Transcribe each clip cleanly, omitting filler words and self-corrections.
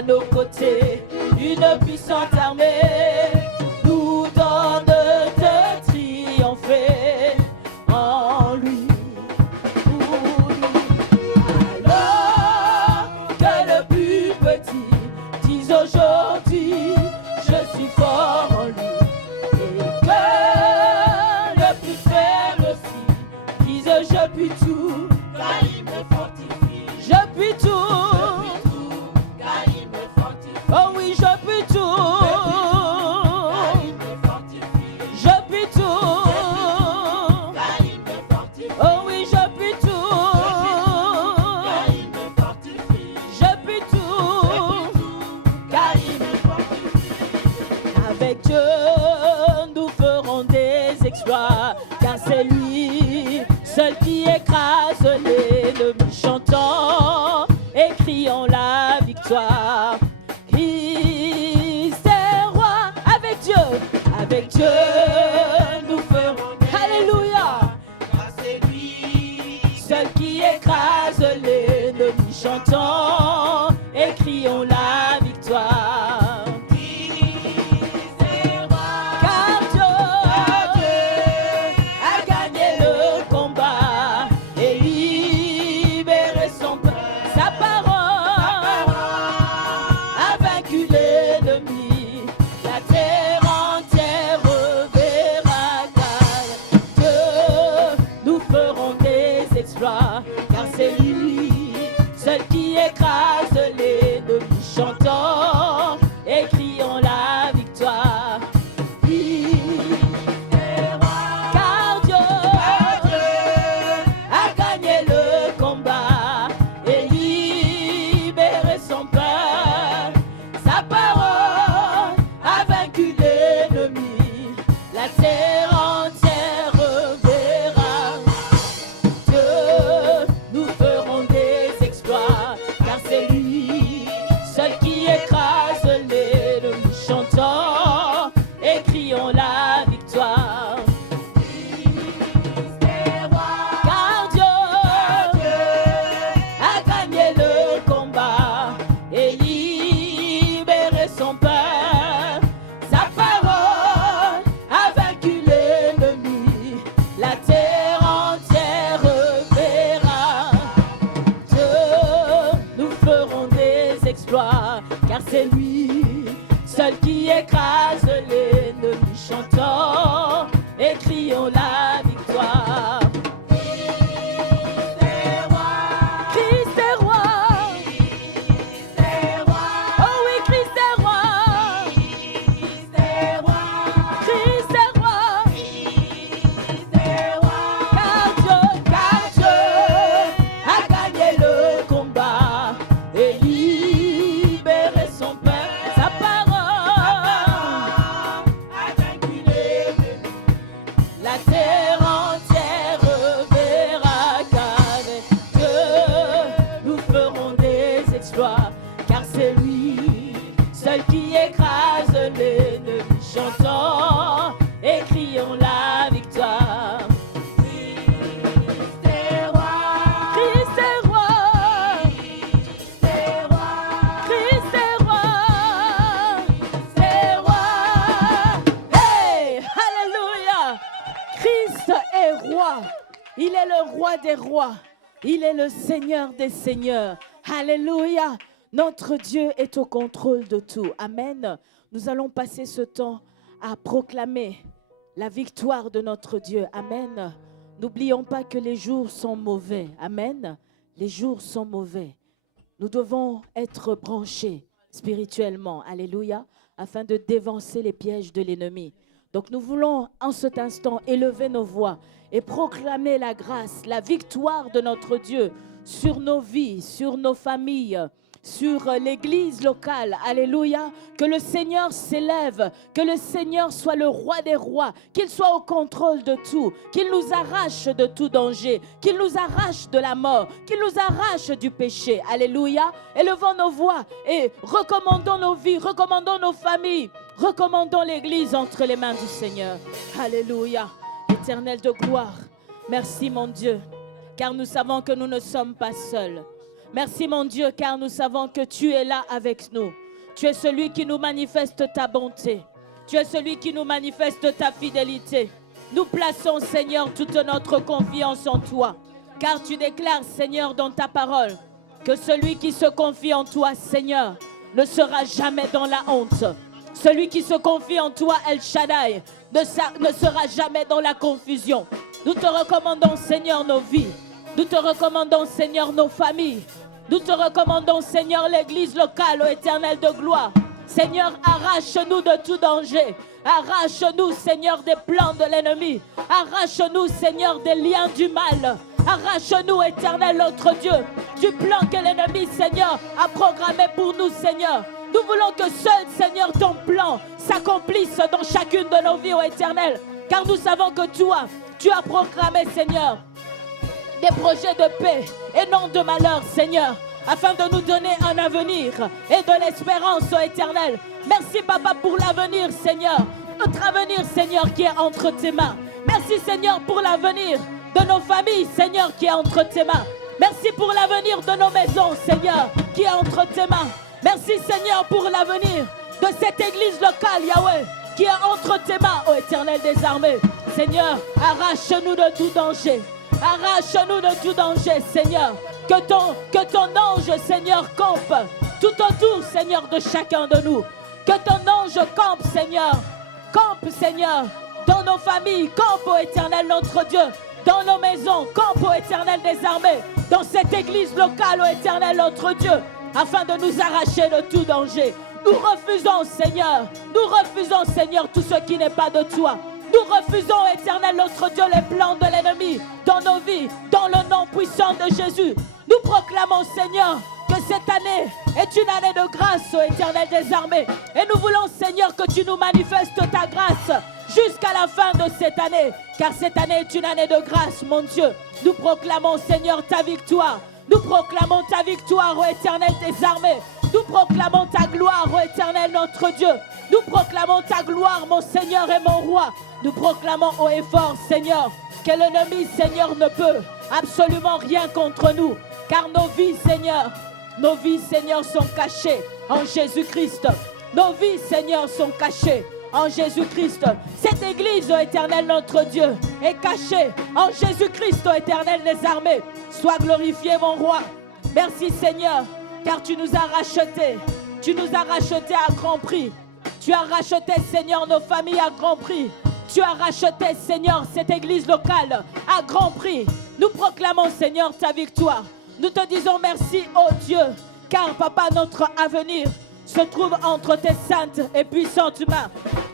à nos côtés, une puissante armée nous donne de triompher en lui. Pour lui. Alors que le plus petit dise aujourd'hui, je suis fort en lui. Et que le plus faible aussi dise je puis tout, car il me fortifie. Je puis tout, car il me fortifie. Oh oui, je puis tout, car il me fortifie. Je puis tout, car il me fortifie. Oh oui, je puis tout, car il me fortifie. Je puis tout, car il me fortifie. Avec Dieu, nous ferons des exploits, car c'est lui seul qui écrase l'ennemi. Chantons et crions la victoire. Christ est roi. Avec Dieu, nous ferons des alléluia. Car c'est lui seul qui écrase l'ennemi. Chantons et crions la victoire. Christ est roi. Car Dieu a gagné le combat et libéré son peuple. Sa parole a vaincu l'ennemi. La terre entière verra que nous ferons des exploits, car c'est lui seul qui écrase l'ennemi. Chantons et crions la victoire. Car Dieu a gagné le combat et libéré son peuple. Sa parole a vaincu l'ennemi. La terre entière verra que nous ferons des exploits, car c'est lui seul qui écrase l'ennemi. Chantons et crions la victoire. Car Dieu a gagné le combat et libéré son peuple. Sa parole a vaincu l'ennemi. La terre entière verra que nous ferons des exploits, car c'est lui seul qui écrase l'ennemi. Chantons et crions la victoire. Christ est roi. Oh oui, Christ est roi. Christ est roi. Car Dieu a gagné le combat et libéré son peuple. Sa parole a vaincu l'ennemi. La terre entière verra qu'avec Dieu nous ferons des exploits, car c'est lui seul qui écrase l'ennemi. Chantons et crions la victoire. Christ est roi. Christ est roi. Christ est roi. C'est roi. Hey, alléluia. Christ est roi. Il est le roi des rois. Il est le Seigneur des seigneurs. Alléluia. Notre Dieu est au contrôle de tout. Amen. Nous allons passer ce temps à proclamer la victoire de notre Dieu. Amen. N'oublions pas que les jours sont mauvais. Amen. Les jours sont mauvais. Nous devons être branchés spirituellement. Alléluia. Afin de dévancer les pièges de l'ennemi. Donc nous voulons en cet instant élever nos voix et proclamer la grâce, la victoire de notre Dieu sur nos vies, sur nos familles, sur l'église locale. Alléluia. Que le Seigneur s'élève, que le Seigneur soit le roi des rois, qu'il soit au contrôle de tout, qu'il nous arrache de tout danger, qu'il nous arrache de la mort, qu'il nous arrache du péché. Alléluia. Élevons nos voix et recommandons nos vies, recommandons nos familles, recommandons l'église entre les mains du Seigneur. Alléluia. Éternel de gloire, merci mon Dieu, car nous savons que nous ne sommes pas seuls. Merci mon Dieu, car nous savons que tu es là avec nous. Tu es celui qui nous manifeste ta bonté. Tu es celui qui nous manifeste ta fidélité. Nous plaçons, Seigneur, toute notre confiance en toi. Car tu déclares, Seigneur, dans ta parole, que celui qui se confie en toi, Seigneur, ne sera jamais dans la honte. Celui qui se confie en toi, El Shaddai, ne sera jamais dans la confusion. Nous te recommandons, Seigneur, nos vies. Nous te recommandons, Seigneur, nos familles. Nous te recommandons, Seigneur, l'église locale, ô Éternel de gloire. Seigneur, arrache-nous de tout danger. Arrache-nous, Seigneur, des plans de l'ennemi. Arrache-nous, Seigneur, des liens du mal. Arrache-nous, Éternel, notre Dieu, du plan que l'ennemi, Seigneur, a programmé pour nous, Seigneur. Nous voulons que seul, Seigneur, ton plan s'accomplisse dans chacune de nos vies, ô Éternel. Car nous savons que toi, tu as programmé, Seigneur, des projets de paix et non de malheur, Seigneur, afin de nous donner un avenir et de l'espérance, ô Éternel. Merci, Papa, pour l'avenir, Seigneur. Notre avenir, Seigneur, qui est entre tes mains. Merci, Seigneur, pour l'avenir de nos familles, Seigneur, qui est entre tes mains. Merci pour l'avenir de nos maisons, Seigneur, qui est entre tes mains. Merci, Seigneur, pour l'avenir de cette église locale, Yahweh, qui est entre tes mains, ô Éternel des armées. Seigneur, arrache-nous de tout danger. Arrache-nous de tout danger, Seigneur. Que ton ange, Seigneur, campe tout autour, Seigneur, de chacun de nous. Que ton ange campe, Seigneur. Campe, Seigneur, dans nos familles. Campe, ô Éternel, notre Dieu. Dans nos maisons. Campe, ô Éternel des armées. Dans cette église locale, ô Éternel, notre Dieu. Afin de nous arracher de tout danger. Nous refusons, Seigneur. Nous refusons, Seigneur, tout ce qui n'est pas de toi. Nous refusons, Éternel, notre Dieu, les plans de l'ennemi dans nos vies, dans le nom puissant de Jésus. Nous proclamons, Seigneur, que cette année est une année de grâce, ô Éternel des armées. Et nous voulons, Seigneur, que tu nous manifestes ta grâce jusqu'à la fin de cette année. Car cette année est une année de grâce, mon Dieu. Nous proclamons, Seigneur, ta victoire. Nous proclamons ta victoire, ô Éternel des armées. Nous proclamons ta gloire, ô Éternel, notre Dieu. Nous proclamons ta gloire, mon Seigneur et mon roi. Nous proclamons haut et fort, Seigneur, que l'ennemi, Seigneur, ne peut absolument rien contre nous. Car nos vies, Seigneur, sont cachées en Jésus-Christ. Nos vies, Seigneur, sont cachées en Jésus-Christ. Cette église, ô Éternel, notre Dieu, est cachée en Jésus-Christ, ô Éternel des armées. Sois glorifié, mon roi. Merci, Seigneur, car tu nous as rachetés. Tu nous as rachetés à grand prix. Tu as racheté, Seigneur, nos familles à grand prix. Tu as racheté, Seigneur, cette église locale à grand prix. Nous proclamons, Seigneur, ta victoire. Nous te disons merci, ô Dieu, car, Papa, notre avenir se trouve entre tes saintes et puissantes mains.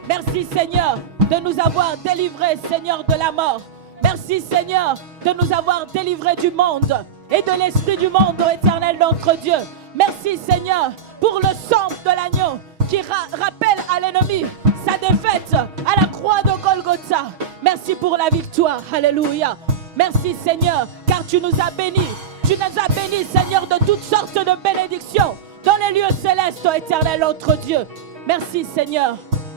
Merci, Seigneur, de nous avoir délivrés, Seigneur, de la mort. Merci, Seigneur, de nous avoir délivrés du monde et de l'esprit du monde, ô Éternel, notre Dieu. Merci, Seigneur, pour le sang de l'agneau qui rappelle à l'ennemi sa défaite à la croix de Golgotha. Merci pour la victoire. Alléluia. Merci, Seigneur, car tu nous as bénis. Tu nous as bénis, Seigneur, de toutes sortes de bénédictions dans les lieux célestes, ô Éternel, notre Dieu. Merci, Seigneur,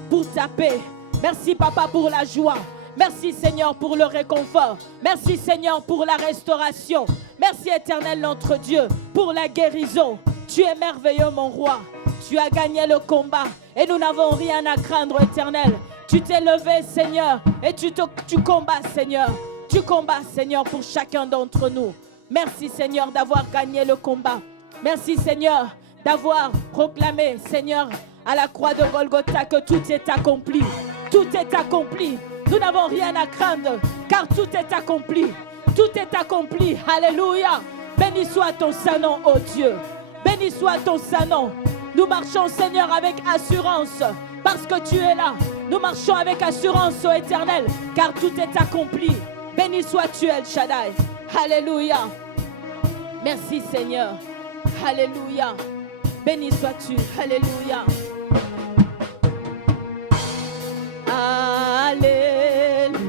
pour ta paix. Merci, Papa, pour la joie. Merci, Seigneur, pour le réconfort. Merci, Seigneur, pour la restauration. Merci, Éternel, notre Dieu, pour la guérison. Tu es merveilleux, mon roi. Tu as gagné le combat et nous n'avons rien à craindre, Éternel. Tu t'es levé, Seigneur, et tu combats, Seigneur. Tu combats, Seigneur, pour chacun d'entre nous. Merci, Seigneur, d'avoir gagné le combat. Merci, Seigneur, d'avoir proclamé, Seigneur, à la croix de Golgotha que tout est accompli. Tout est accompli. Nous n'avons rien à craindre, car tout est accompli. Tout est accompli. Alléluia. Béni soit ton Saint-Nom, ô Dieu. Béni soit ton Saint-Nom. Nous marchons, Seigneur, avec assurance, parce que tu es là. Nous marchons avec assurance, ô Éternel, car tout est accompli. Béni sois-tu, El Shaddai. Alléluia. Merci, Seigneur. Alléluia. Béni sois-tu. Alléluia. Alléluia.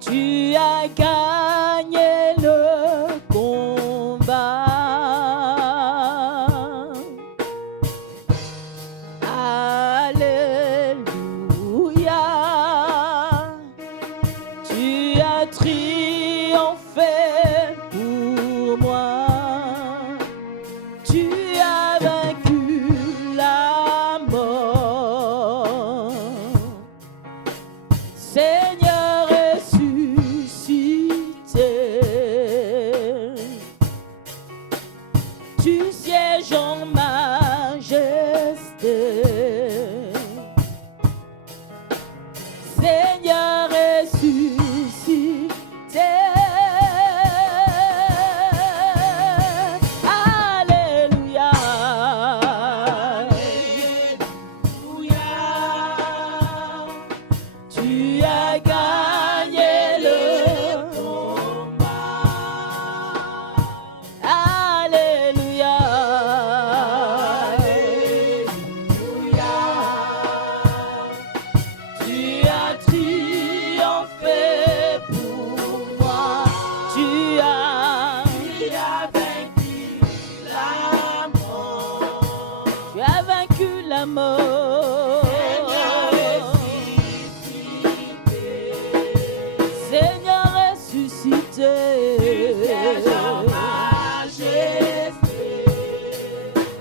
Tu as gagné le combat. Alléluia. Tu as triomphé Tu sièges en majesté. Seigneur ressuscité. Alléluia. Tu as gagné le combat. Alléluia. Tu as triomphé pour moi. Tu as vaincu la mort. Tu as vaincu la mort. Seigneur ressuscité.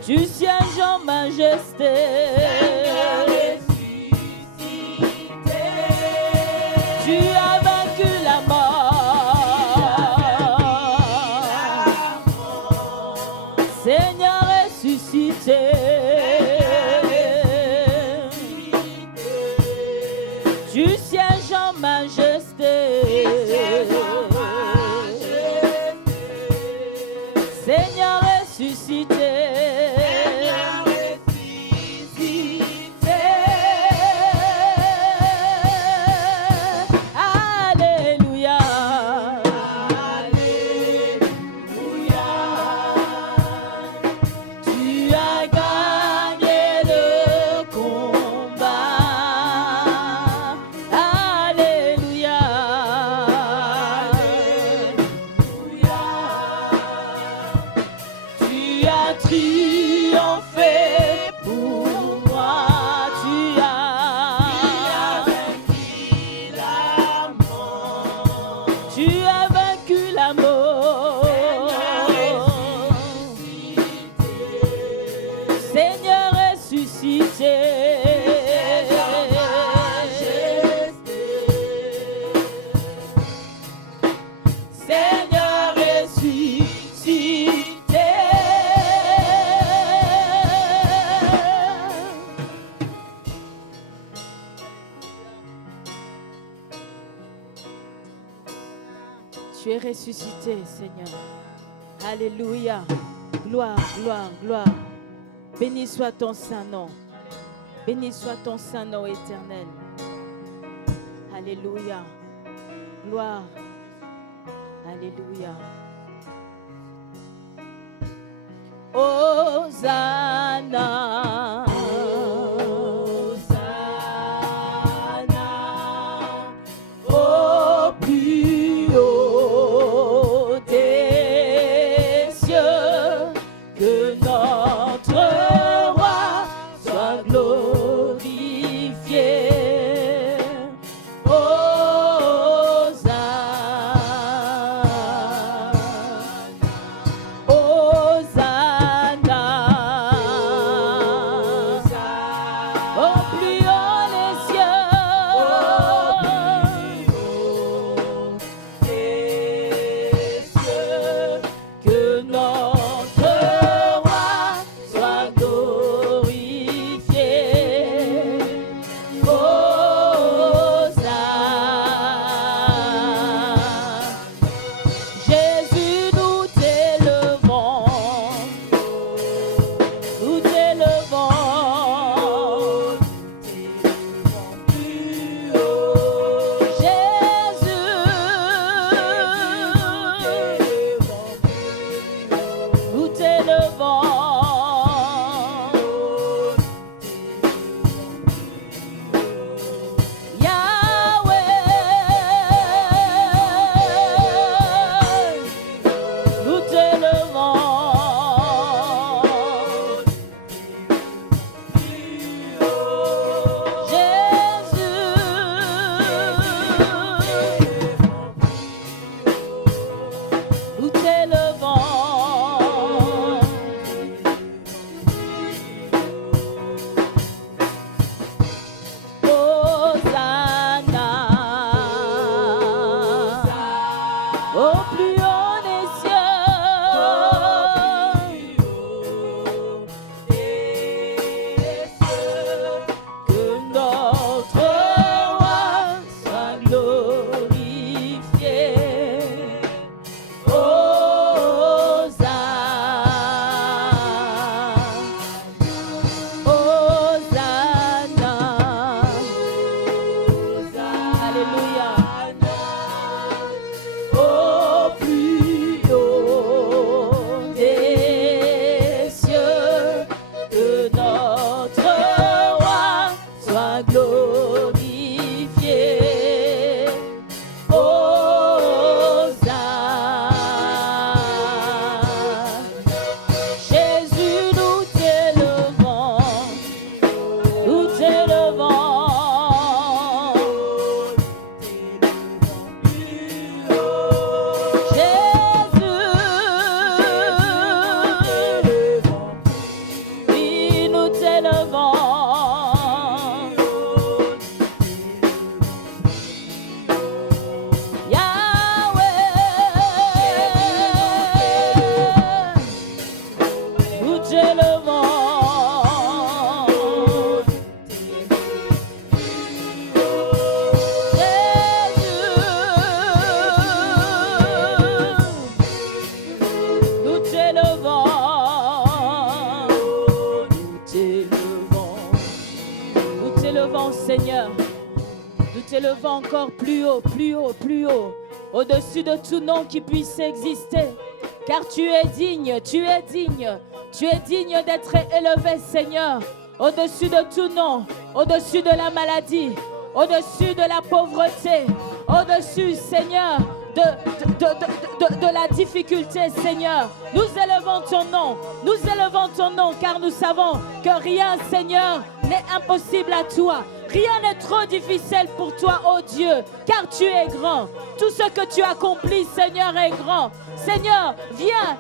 Tu sièges en majesté. Tu as vaincu la mort. Seigneur ressuscité. Tu sièges en majesté. Seigneur ressuscité. Alléluia. Tu as gagné le combat. Alléluia. Tu as triomphé pour moi. Tu as vaincu la mort. Tu as vaincu la mort. Seigneur ressuscité. Seigneur ressuscité. Tu es ressuscité, Seigneur. Alléluia. Gloire, gloire, gloire. Béni soit ton saint nom. Béni soit ton saint nom éternel. Alléluia. Gloire. Alléluia. Hosanna. Hosanna. Au plus haut des cieux, que notre roi soit glorifié. Hosanna. Hosanna. Seigneur. Nous t'élevons encore plus haut, plus haut, plus haut, au-dessus de tout nom qui puisse exister. Car tu es digne, tu es digne. Tu es digne d'être élevé, Seigneur, au-dessus de tout nom, au-dessus de la maladie, au-dessus de la pauvreté, au-dessus, Seigneur, de la difficulté, Seigneur. Nous élevons ton nom, car nous savons que rien, Seigneur, n'est impossible à toi. Rien n'est trop difficile pour toi, oh Dieu, car tu es grand. Tout ce que tu accomplis, Seigneur, est grand. Seigneur, viens,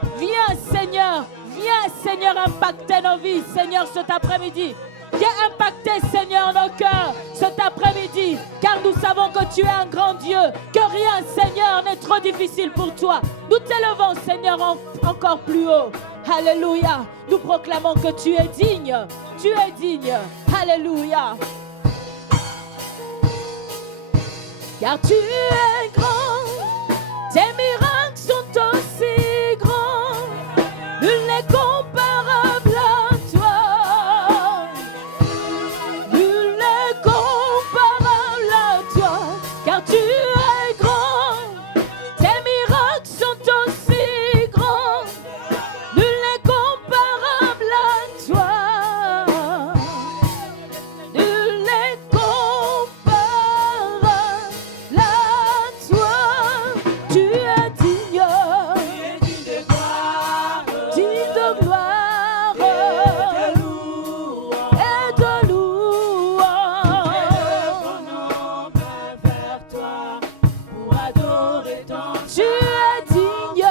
Seigneur. Viens, Seigneur, impacter nos vies, Seigneur, cet après-midi. Viens impacter, Seigneur, nos cœurs cet après-midi, car nous savons que tu es un grand Dieu, que rien, Seigneur, n'est trop difficile pour toi. Nous t'élevons, Seigneur, encore plus haut. Alléluia. Nous proclamons que tu es digne. Tu es digne. Alléluia. Car tu es grand, tes miracles sont aussi grands, nul n'est comparable à toi, nul n'est comparable à toi, car tu es grand, tes miracles sont aussi grands, nul n'est comparable à toi, nul n'est comparable à toi, tu es digne de gloire et de louange. Tu es digne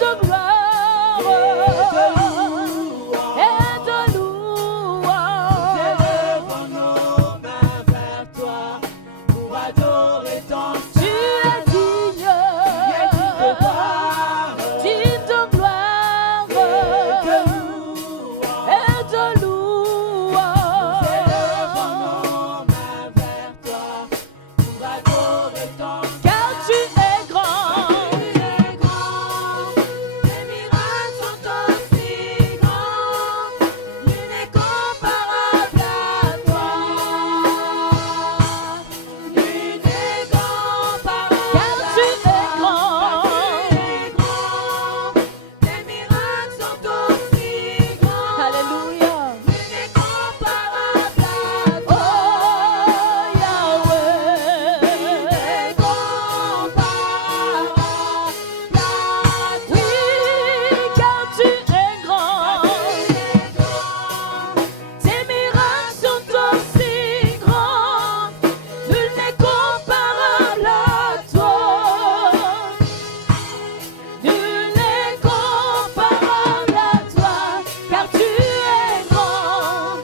de gloire et de louange. Tu es digne de gloire et de louange. Car tu es grand, tes miracles sont aussi grands, nul n'est comparable à toi, nul n'est comparable car tu es grand. tes miracles sont aussi grands, Alléluia. nul n'est comparable à toi, Oh Yahweh. nul n'est comparable à Oui, car tu es grand. Tes miracles sont aussi grands. Nul n'est comparable à toi. Nul n'est comparable à toi, car tu es grand.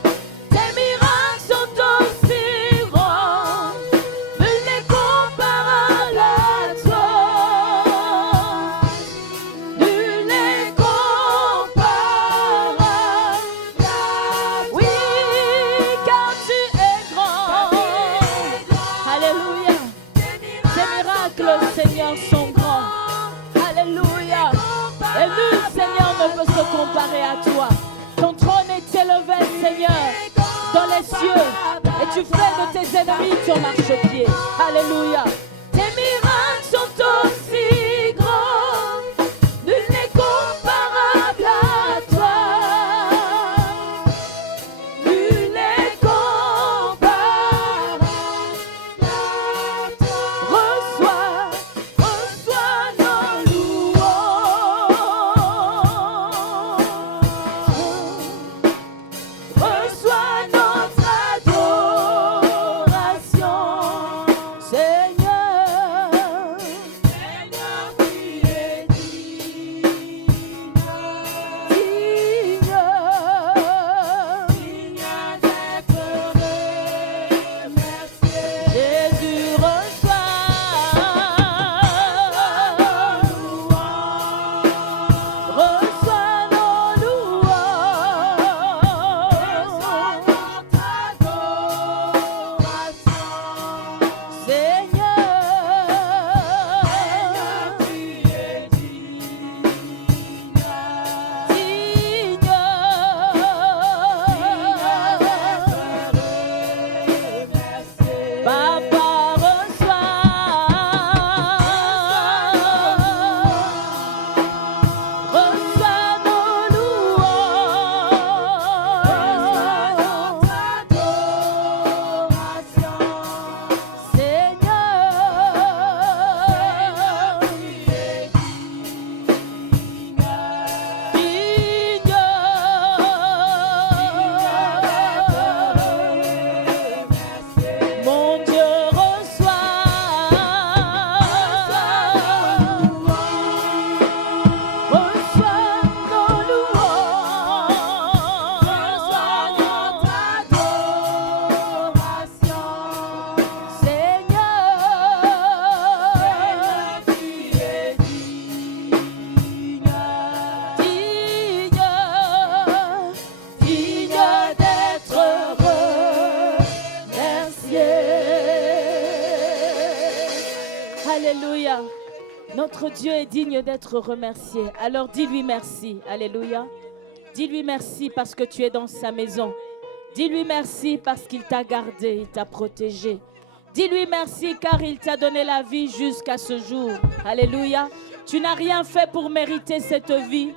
Tes miracles sont aussi grands. Nul n'est comparable à toi. Nul n'est comparable à oui, car tu es grand. Alléluia. Tes miracles, Seigneur, sont grands. Alléluia. Et nul, Seigneur, ne peut se comparer à toi. Ton trône est élevé, Seigneur, dans les cieux. Et tu fais de tes ennemis ton marchepied. Alléluia. Tes miracles sont aussi grands. Nul n'est comparable à toi. Nul n'est comparable à toi. Reçois nos louanges. Reçois notre adoration, Seigneur. Notre Dieu est digne d'être remercié. Alors dis-lui merci. Alléluia. Dis-lui merci parce que tu es dans sa maison. Dis-lui merci parce qu'il t'a gardé, il t'a protégé. Dis-lui merci car il t'a donné la vie jusqu'à ce jour. Alléluia. Tu n'as rien fait pour mériter cette vie.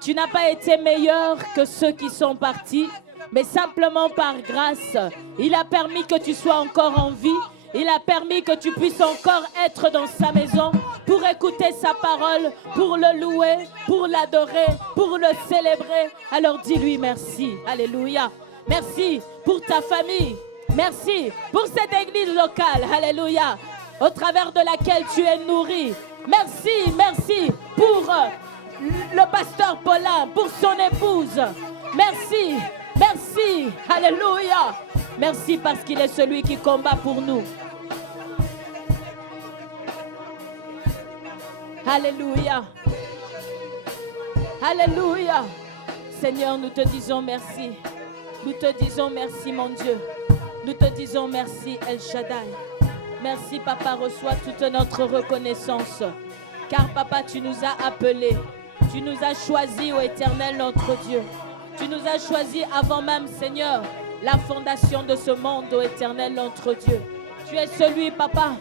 Tu n'as pas été meilleur que ceux qui sont partis, mais simplement par grâce. Il a permis que tu sois encore en vie. Il a permis que tu puisses encore être dans sa maison pour écouter sa parole, pour le louer, pour l'adorer, pour le célébrer. Alors dis-lui merci. Alléluia. Merci pour ta famille. Merci pour cette église locale. Alléluia. Au travers de laquelle tu es nourri. Merci pour le pasteur Paulin, pour son épouse. Merci. Alléluia. Merci parce qu'il est celui qui combat pour nous. Alléluia. Alléluia. Seigneur, nous te disons merci. Nous te disons merci, mon Dieu. Nous te disons merci, El Shaddai. Merci, Papa, reçois toute notre reconnaissance. Car, Papa, tu nous as appelés. Tu nous as choisis, ô Éternel, notre Dieu. Tu nous as choisis avant même, Seigneur, la fondation de ce monde, ô Éternel, notre Dieu. Tu es celui, Papa,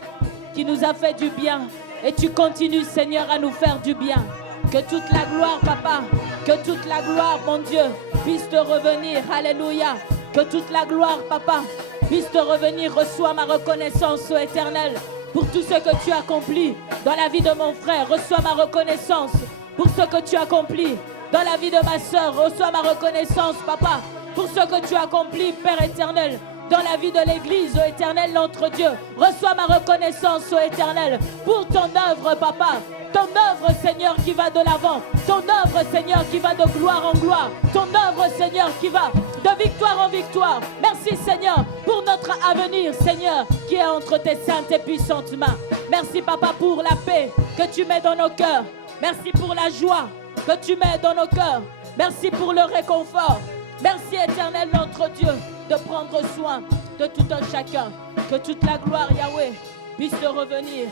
qui nous a fait du bien. Et tu continues, Seigneur, à nous faire du bien. Que toute la gloire, Papa, que toute la gloire, mon Dieu, puisse te revenir. Alléluia. Que toute la gloire, Papa, puisse te revenir. Reçois ma reconnaissance, ô Éternel, pour tout ce que tu accomplis dans la vie de mon frère. Reçois ma reconnaissance pour ce que tu accomplis dans la vie de ma soeur. Reçois ma reconnaissance, Papa, pour ce que tu accomplis, Père éternel, dans la vie de l'Église, ô Éternel, notre Dieu. Reçois ma reconnaissance, ô Éternel, pour ton œuvre, Papa. Ton œuvre, Seigneur, qui va de l'avant. Ton œuvre, Seigneur, qui va de gloire en gloire. Ton œuvre, Seigneur, qui va de victoire en victoire. Merci, Seigneur, pour notre avenir, Seigneur, qui est entre tes saintes et puissantes mains. Merci, Papa, pour la paix que tu mets dans nos cœurs. Merci pour la joie que tu mets dans nos cœurs. Merci pour le réconfort. Merci, Éternel, notre Dieu, de prendre soin de tout un chacun. Que toute la gloire, Yahweh, puisse te revenir.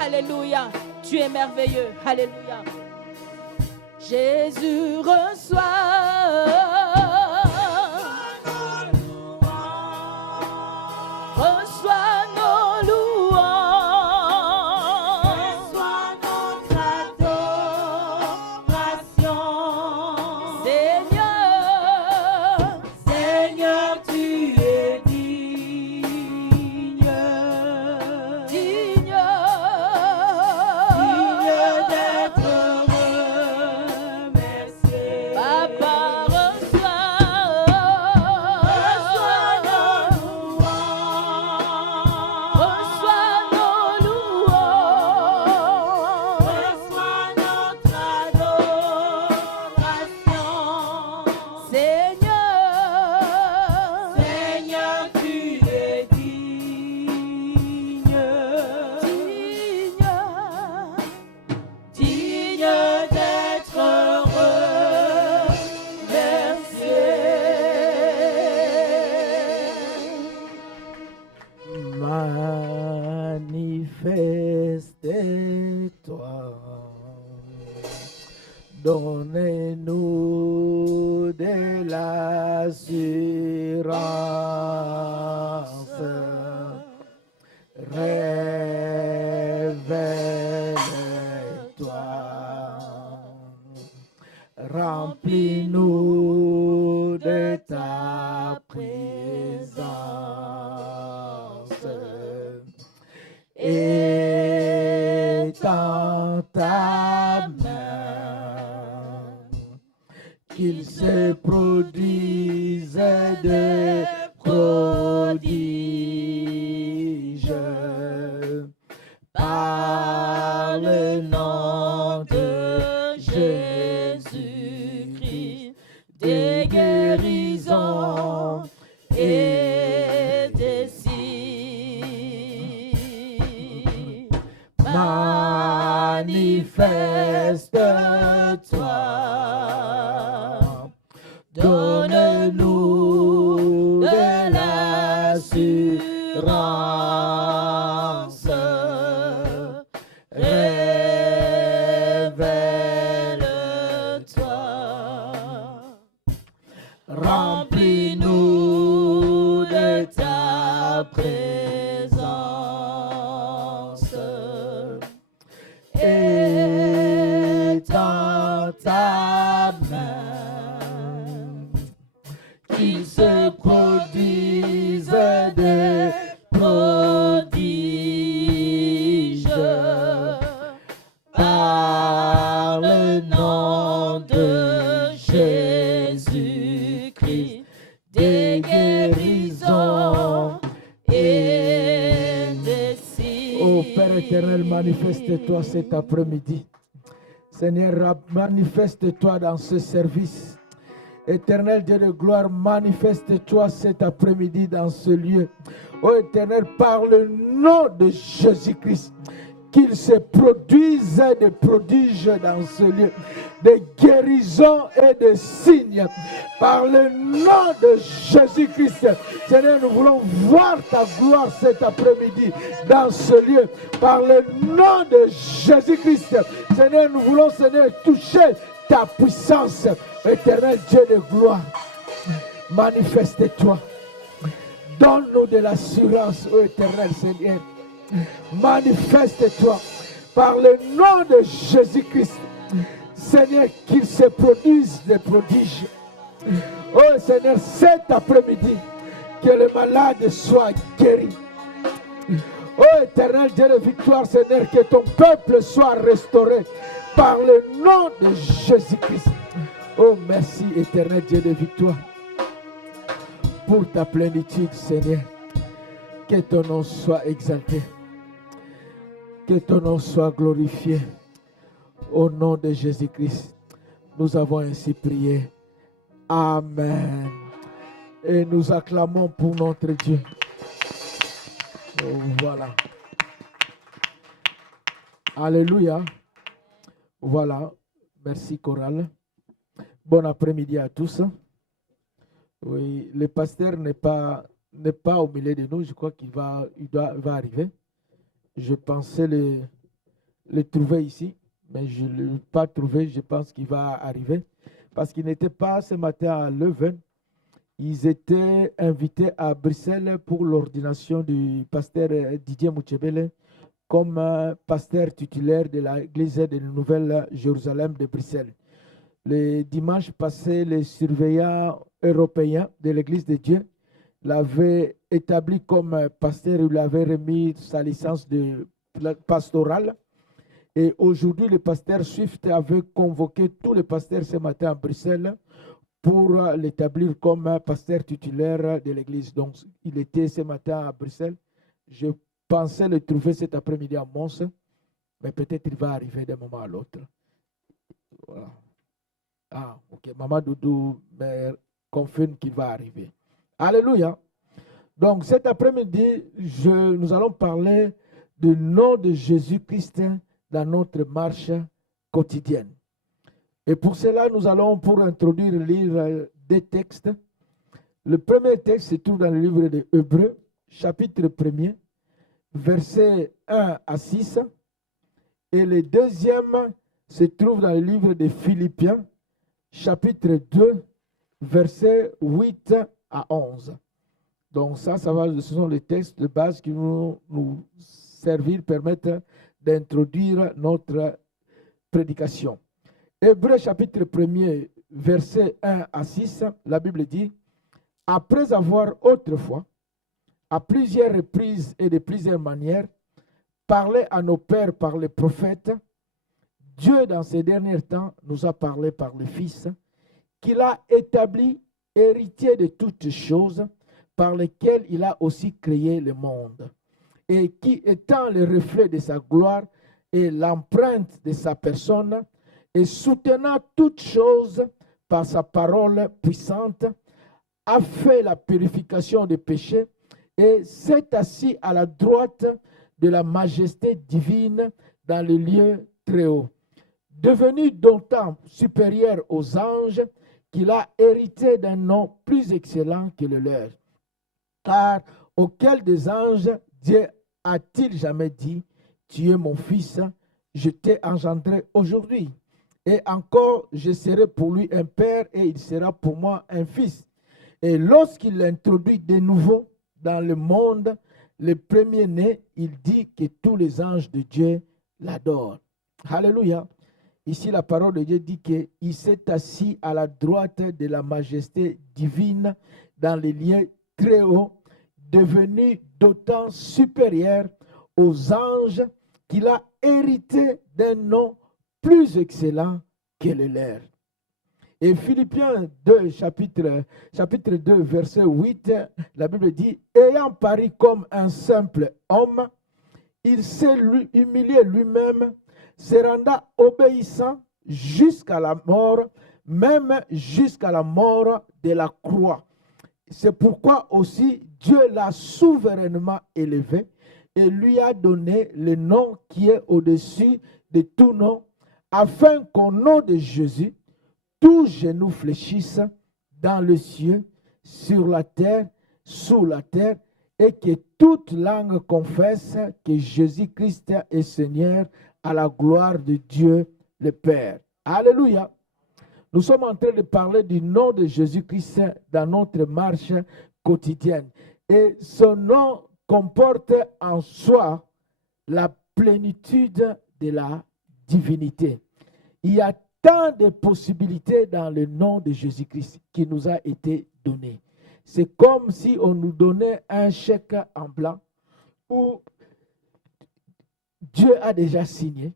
Alléluia. Tu es merveilleux. Alléluia. Jésus reçoit nos louanges. Reçois notre adoration. Seigneur, tu es digne d'être remercié. Papa, reçois nos louanges. Reçois notre adoration. Seigneur, tu es digne d'être remercié. Manifeste-toi, donnez-nous de l'assurance, révèle-toi, remplis-nous de ta présence. Étends ta main, qu'il se produise des prodiges par le nom de Jésus-Christ, des guérisons et des signes. Manifeste-toi, donne-nous de l'assurance, révèle-toi, ta main, qu'il se produise des prodiges par le nom de Jésus-Christ, des guérisons et des signes. Oh Père éternel, manifeste-toi cet après-midi. Seigneur, manifeste-toi dans ce service. Éternel Dieu de gloire, manifeste-toi cet après-midi dans ce lieu. Oh Éternel, par le nom de Jésus-Christ, qu'il se produise des prodiges dans ce lieu, des guérisons et des signes. Par le nom de Jésus-Christ, Seigneur, nous voulons voir ta gloire cet après-midi dans ce lieu. Par le nom de Jésus-Christ, Seigneur, nous voulons, Seigneur, toucher ta puissance. Éternel Dieu de gloire, manifeste-toi. Donne-nous de l'assurance, ô Éternel Seigneur. Manifeste-toi par le nom de Jésus-Christ. Seigneur, qu'il se produise des prodiges. Oh Seigneur, cet après-midi, que le malade soit guéri. Oh Éternel Dieu de victoire, Seigneur, que ton peuple soit restauré par le nom de Jésus-Christ. Oh merci Éternel Dieu de victoire pour ta plénitude, Seigneur. Que ton nom soit exalté. Que ton nom soit glorifié. Au nom de Jésus-Christ, nous avons ainsi prié. Amen. Et nous acclamons pour notre Dieu. Oh, voilà. Alléluia. Voilà. Merci, chorale. Bon après-midi à tous. Oui, le pasteur n'est pas au milieu de nous. Je crois qu'il va arriver. Je pensais le trouver ici, mais je ne l'ai pas trouvé. Je pense qu'il va arriver. Parce qu'il n'était pas ce matin à Leuven. Ils étaient invités à Bruxelles pour l'ordination du pasteur Didier Mouchebele comme pasteur titulaire de l'église de la Nouvelle-Jérusalem de Bruxelles. Le dimanche passé, les surveillants européens de l'église de Dieu l'avaient établi comme pasteur. Il avait remis sa licence de pastorale. Et aujourd'hui, le pasteur Swift avait convoqué tous les pasteurs ce matin à Bruxelles pour l'établir comme pasteur titulaire de l'église. Donc, il était ce matin à Bruxelles. Je pensais le trouver cet après-midi à Mons, mais peut-être il va arriver d'un moment à l'autre. Voilà. Ah, ok. Maman Doudou me confirme qu'il va arriver. Alléluia. Donc, cet après-midi, nous allons parler du nom de Jésus-Christ dans notre marche quotidienne. Et pour cela, nous allons, pour introduire, lire des textes. Le premier texte se trouve dans le livre des Hébreux, chapitre 1er, versets 1 à 6. Et le deuxième se trouve dans le livre des Philippiens, chapitre 2, versets 8 à 11. Donc ce sont les textes de base qui vont nous servir, permettre d'introduire notre prédication. Hébreux chapitre 1er, versets 1 à 6, la Bible dit « Après avoir autrefois, à plusieurs reprises et de plusieurs manières, parlé à nos pères par les prophètes, Dieu dans ces derniers temps nous a parlé par le Fils, qu'il a établi héritier de toutes choses, par lesquelles il a aussi créé le monde, et qui étant le reflet de sa gloire et l'empreinte de sa personne, et soutenant toutes choses par sa parole puissante, a fait la purification des péchés et s'est assis à la droite de la majesté divine dans les lieux très hauts, devenu d'autant supérieur aux anges qu'il a hérité d'un nom plus excellent que le leur. Car auquel des anges Dieu a-t-il jamais dit, tu es mon fils, je t'ai engendré aujourd'hui. Et encore, je serai pour lui un père et il sera pour moi un fils. Et lorsqu'il l'introduit de nouveau dans le monde, le premier-né, il dit que tous les anges de Dieu l'adorent. Alléluia. Ici, la parole de Dieu dit qu'il s'est assis à la droite de la majesté divine dans les lieux très hauts, devenu d'autant supérieur aux anges qu'il a hérité d'un nom plus excellent que le leur. Et Philippiens 2, chapitre 2, verset 8, la Bible dit, « Ayant paru comme un simple homme, il s'est humilié lui-même, se renda obéissant jusqu'à la mort, même jusqu'à la mort de la croix. C'est pourquoi aussi Dieu l'a souverainement élevé et lui a donné le nom qui est au-dessus de tout nom, afin qu'au nom de Jésus, tout genou fléchisse dans le ciel, sur la terre, sous la terre, et que toute langue confesse que Jésus-Christ est Seigneur, à la gloire de Dieu le Père. » Alléluia. Nous sommes en train de parler du nom de Jésus-Christ dans notre marche quotidienne. Et ce nom comporte en soi la plénitude de la divinité. Il y a tant de possibilités dans le nom de Jésus-Christ qui nous a été donné. C'est comme si on nous donnait un chèque en blanc où Dieu a déjà signé.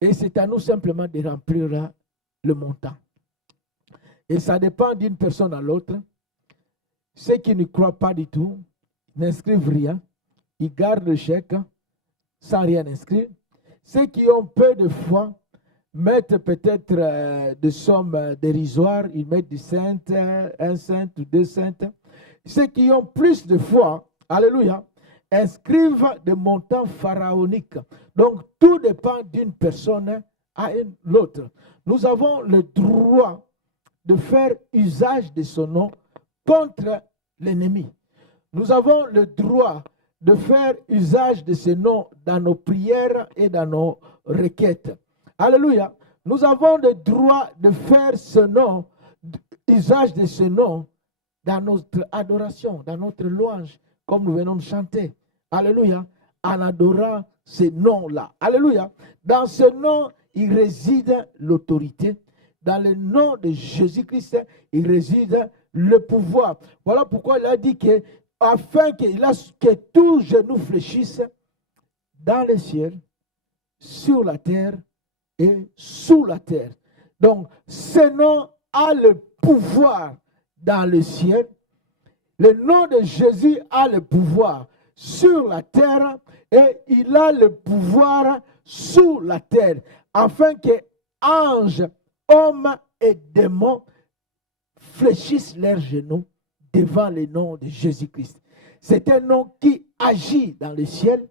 Et c'est à nous simplement de remplir le montant. Et ça dépend d'une personne à l'autre. Ceux qui ne croient pas du tout n'inscrivent rien. Ils gardent le chèque sans rien inscrire. Ceux qui ont peu de foi mettent peut-être des sommes dérisoires. Ils mettent du cent, 1 cent ou 2 cents. Ceux qui ont plus de foi, alléluia, inscrivent des montants pharaoniques. Donc, tout dépend d'une personne à l'autre. Nous avons le droit de faire usage de son nom contre l'ennemi. Nous avons le droit de faire usage de ce nom dans nos prières et dans nos requêtes. Alléluia. Nous avons le droit de faire ce nom, usage de ce nom dans notre adoration, dans notre louange, comme nous venons de chanter. Alléluia. En adorant ce nom-là. Alléluia. Dans ce nom, il réside l'autorité. Dans le nom de Jésus-Christ, il réside le pouvoir. Voilà pourquoi il a dit que, afin que tout genou fléchisse dans le ciel, sur la terre et sous la terre. Donc, ce nom a le pouvoir dans le ciel. Le nom de Jésus a le pouvoir sur la terre et il a le pouvoir sous la terre, afin que anges, hommes et démons fléchissent leurs genoux devant le nom de Jésus-Christ. C'est un nom qui agit dans le ciel,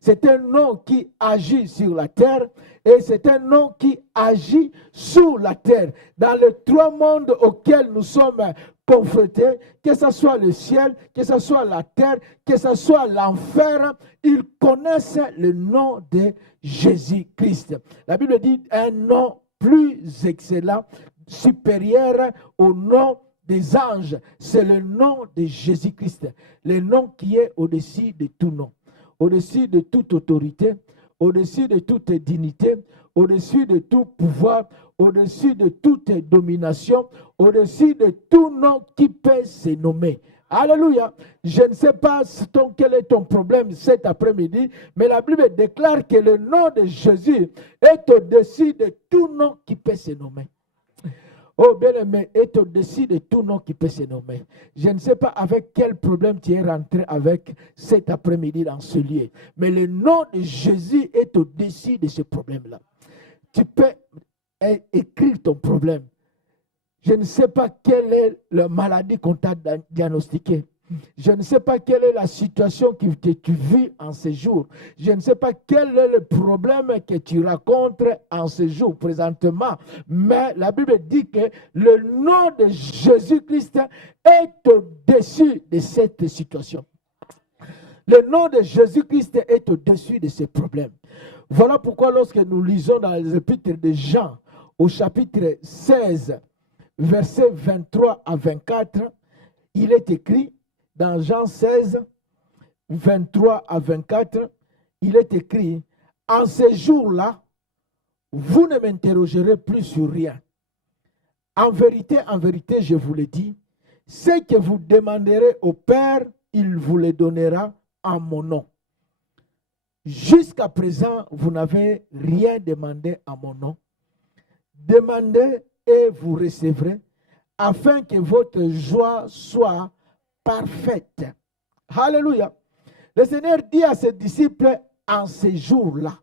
c'est un nom qui agit sur la terre et c'est un nom qui agit sous la terre. Dans les trois mondes auxquels nous sommes confrontés, que ce soit le ciel, que ce soit la terre, que ce soit l'enfer, ils connaissent le nom de Jésus-Christ. La Bible dit un nom plus excellent, supérieur au nom des anges. C'est le nom de Jésus-Christ, le nom qui est au-dessus de tout nom, au-dessus de toute autorité, au-dessus de toute dignité, au-dessus de tout pouvoir, au-dessus de toute domination, au-dessus de tout nom qui peut se nommer. Alléluia. Je ne sais pas quel est ton problème cet après-midi, mais la Bible déclare que le nom de Jésus est au-dessus de tout nom qui peut se nommer. Oh, bien-aimé, est au-dessus de tout nom qui peut se nommer. Je ne sais pas avec quel problème tu es rentré avec cet après-midi dans ce lieu, mais le nom de Jésus est au-dessus de ce problème-là. Tu peux écrire ton problème. Je ne sais pas quelle est la maladie qu'on t'a diagnostiquée. Je ne sais pas quelle est la situation que tu vis en ce jour. Je ne sais pas quel est le problème que tu racontes en ce jour présentement. Mais la Bible dit que le nom de Jésus-Christ est au-dessus de cette situation. Le nom de Jésus-Christ est au-dessus de ces problèmes. Voilà pourquoi lorsque nous lisons dans les épîtres de Jean, au chapitre 16, versets 23 à 24, il est écrit, dans Jean 16, 23 à 24, il est écrit, en ces jours-là, vous ne m'interrogerez plus sur rien. En vérité, je vous le dis, ce que vous demanderez au Père, il vous le donnera en mon nom. Jusqu'à présent, vous n'avez rien demandé en mon nom. Demandez et vous recevrez, afin que votre joie soit parfaite. Alléluia. Le Seigneur dit à ses disciples en ces jours-là.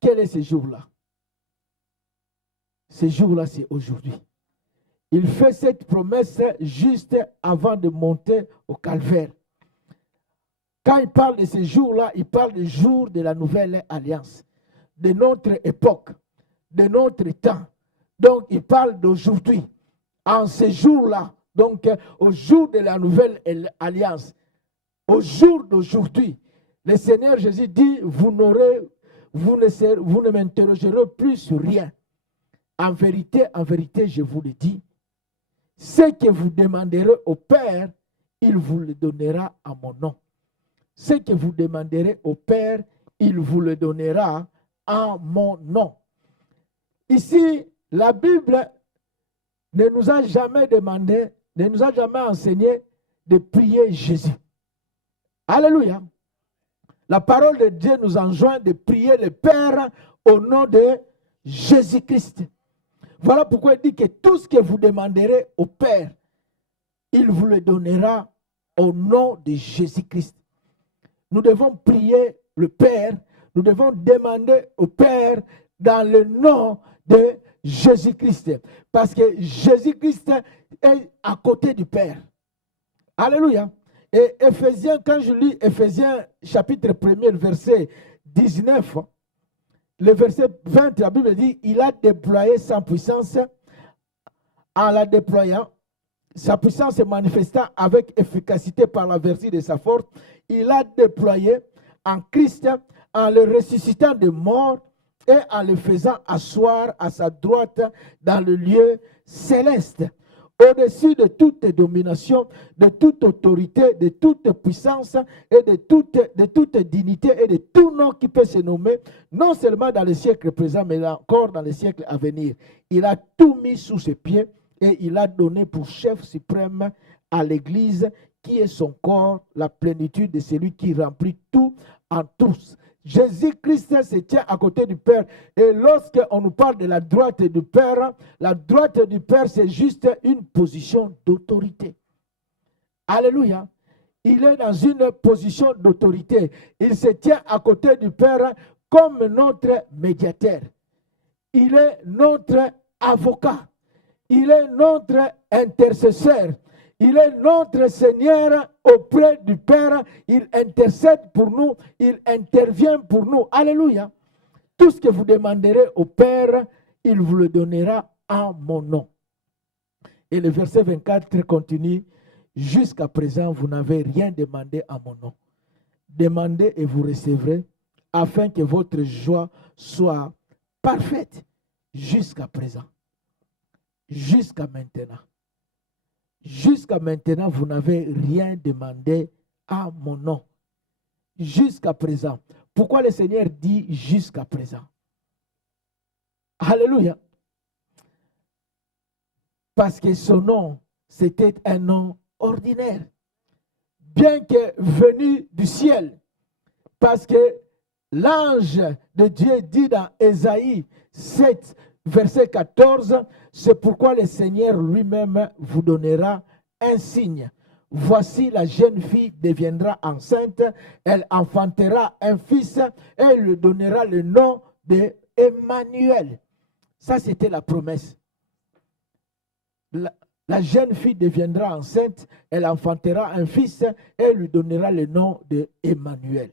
Quel est ce jour-là? Ce jour-là, c'est aujourd'hui. Il fait cette promesse juste avant de monter au calvaire. Quand il parle de ce jour-là, il parle du jour de la nouvelle alliance, de notre époque, de notre temps. Donc, il parle d'aujourd'hui. En ce jour-là, donc au jour de la nouvelle alliance, au jour d'aujourd'hui, le Seigneur Jésus dit, vous ne m'interrogerez plus sur rien. En vérité, je vous le dis, ce que vous demanderez au Père, il vous le donnera à mon nom. Ce que vous demanderez au Père, il vous le donnera en mon nom. Ici, la Bible ne nous a jamais demandé, ne nous a jamais enseigné de prier Jésus. Alléluia. La parole de Dieu nous enjoint de prier le Père au nom de Jésus-Christ. Voilà pourquoi il dit que tout ce que vous demanderez au Père, il vous le donnera au nom de Jésus-Christ. Nous devons prier le Père, nous devons demander au Père dans le nom de Jésus-Christ. Parce que Jésus-Christ est à côté du Père. Alléluia. Et Éphésiens, quand je lis Éphésiens chapitre 1er, verset 19, le verset 20, la Bible dit, il a déployé sa puissance en la déployant. Sa puissance se manifestant avec efficacité par la vertu de sa force. Il a déployé en Christ en le ressuscitant des morts et en le faisant asseoir à sa droite dans le lieu céleste, au-dessus de toute domination, de toute autorité, de toute puissance et de toute dignité et de tout nom qui peut se nommer, non seulement dans le siècle présent, mais encore dans le siècle à venir. Il a tout mis sous ses pieds et il a donné pour chef suprême à l'Église, qui est son corps, la plénitude de celui qui remplit tout en tous. Jésus-Christ se tient à côté du Père. Et lorsqu'on nous parle de la droite du Père, la droite du Père, c'est juste une position d'autorité. Alléluia. Il est dans une position d'autorité. Il se tient à côté du Père comme notre médiateur. Il est notre avocat. Il est notre intercesseur. Il est notre Seigneur auprès du Père. Il intercède pour nous. Il intervient pour nous. Alléluia. Tout ce que vous demanderez au Père, il vous le donnera en mon nom. Et le verset 24 continue. Jusqu'à présent, vous n'avez rien demandé en mon nom. Demandez et vous recevrez, afin que votre joie soit parfaite. Jusqu'à présent. Jusqu'à maintenant. Jusqu'à maintenant, vous n'avez rien demandé à mon nom. Jusqu'à présent. Pourquoi le Seigneur dit jusqu'à présent? Alléluia. Parce que son nom, c'était un nom ordinaire. Bien que venu du ciel. Parce que l'ange de Dieu dit dans Ésaïe 7, verset 14, c'est pourquoi le Seigneur lui-même vous donnera un signe. Voici, la jeune fille deviendra enceinte, elle enfantera un fils et elle lui donnera le nom de Emmanuel. Ça, c'était la promesse. La jeune fille deviendra enceinte, elle enfantera un fils et elle lui donnera le nom de Emmanuel.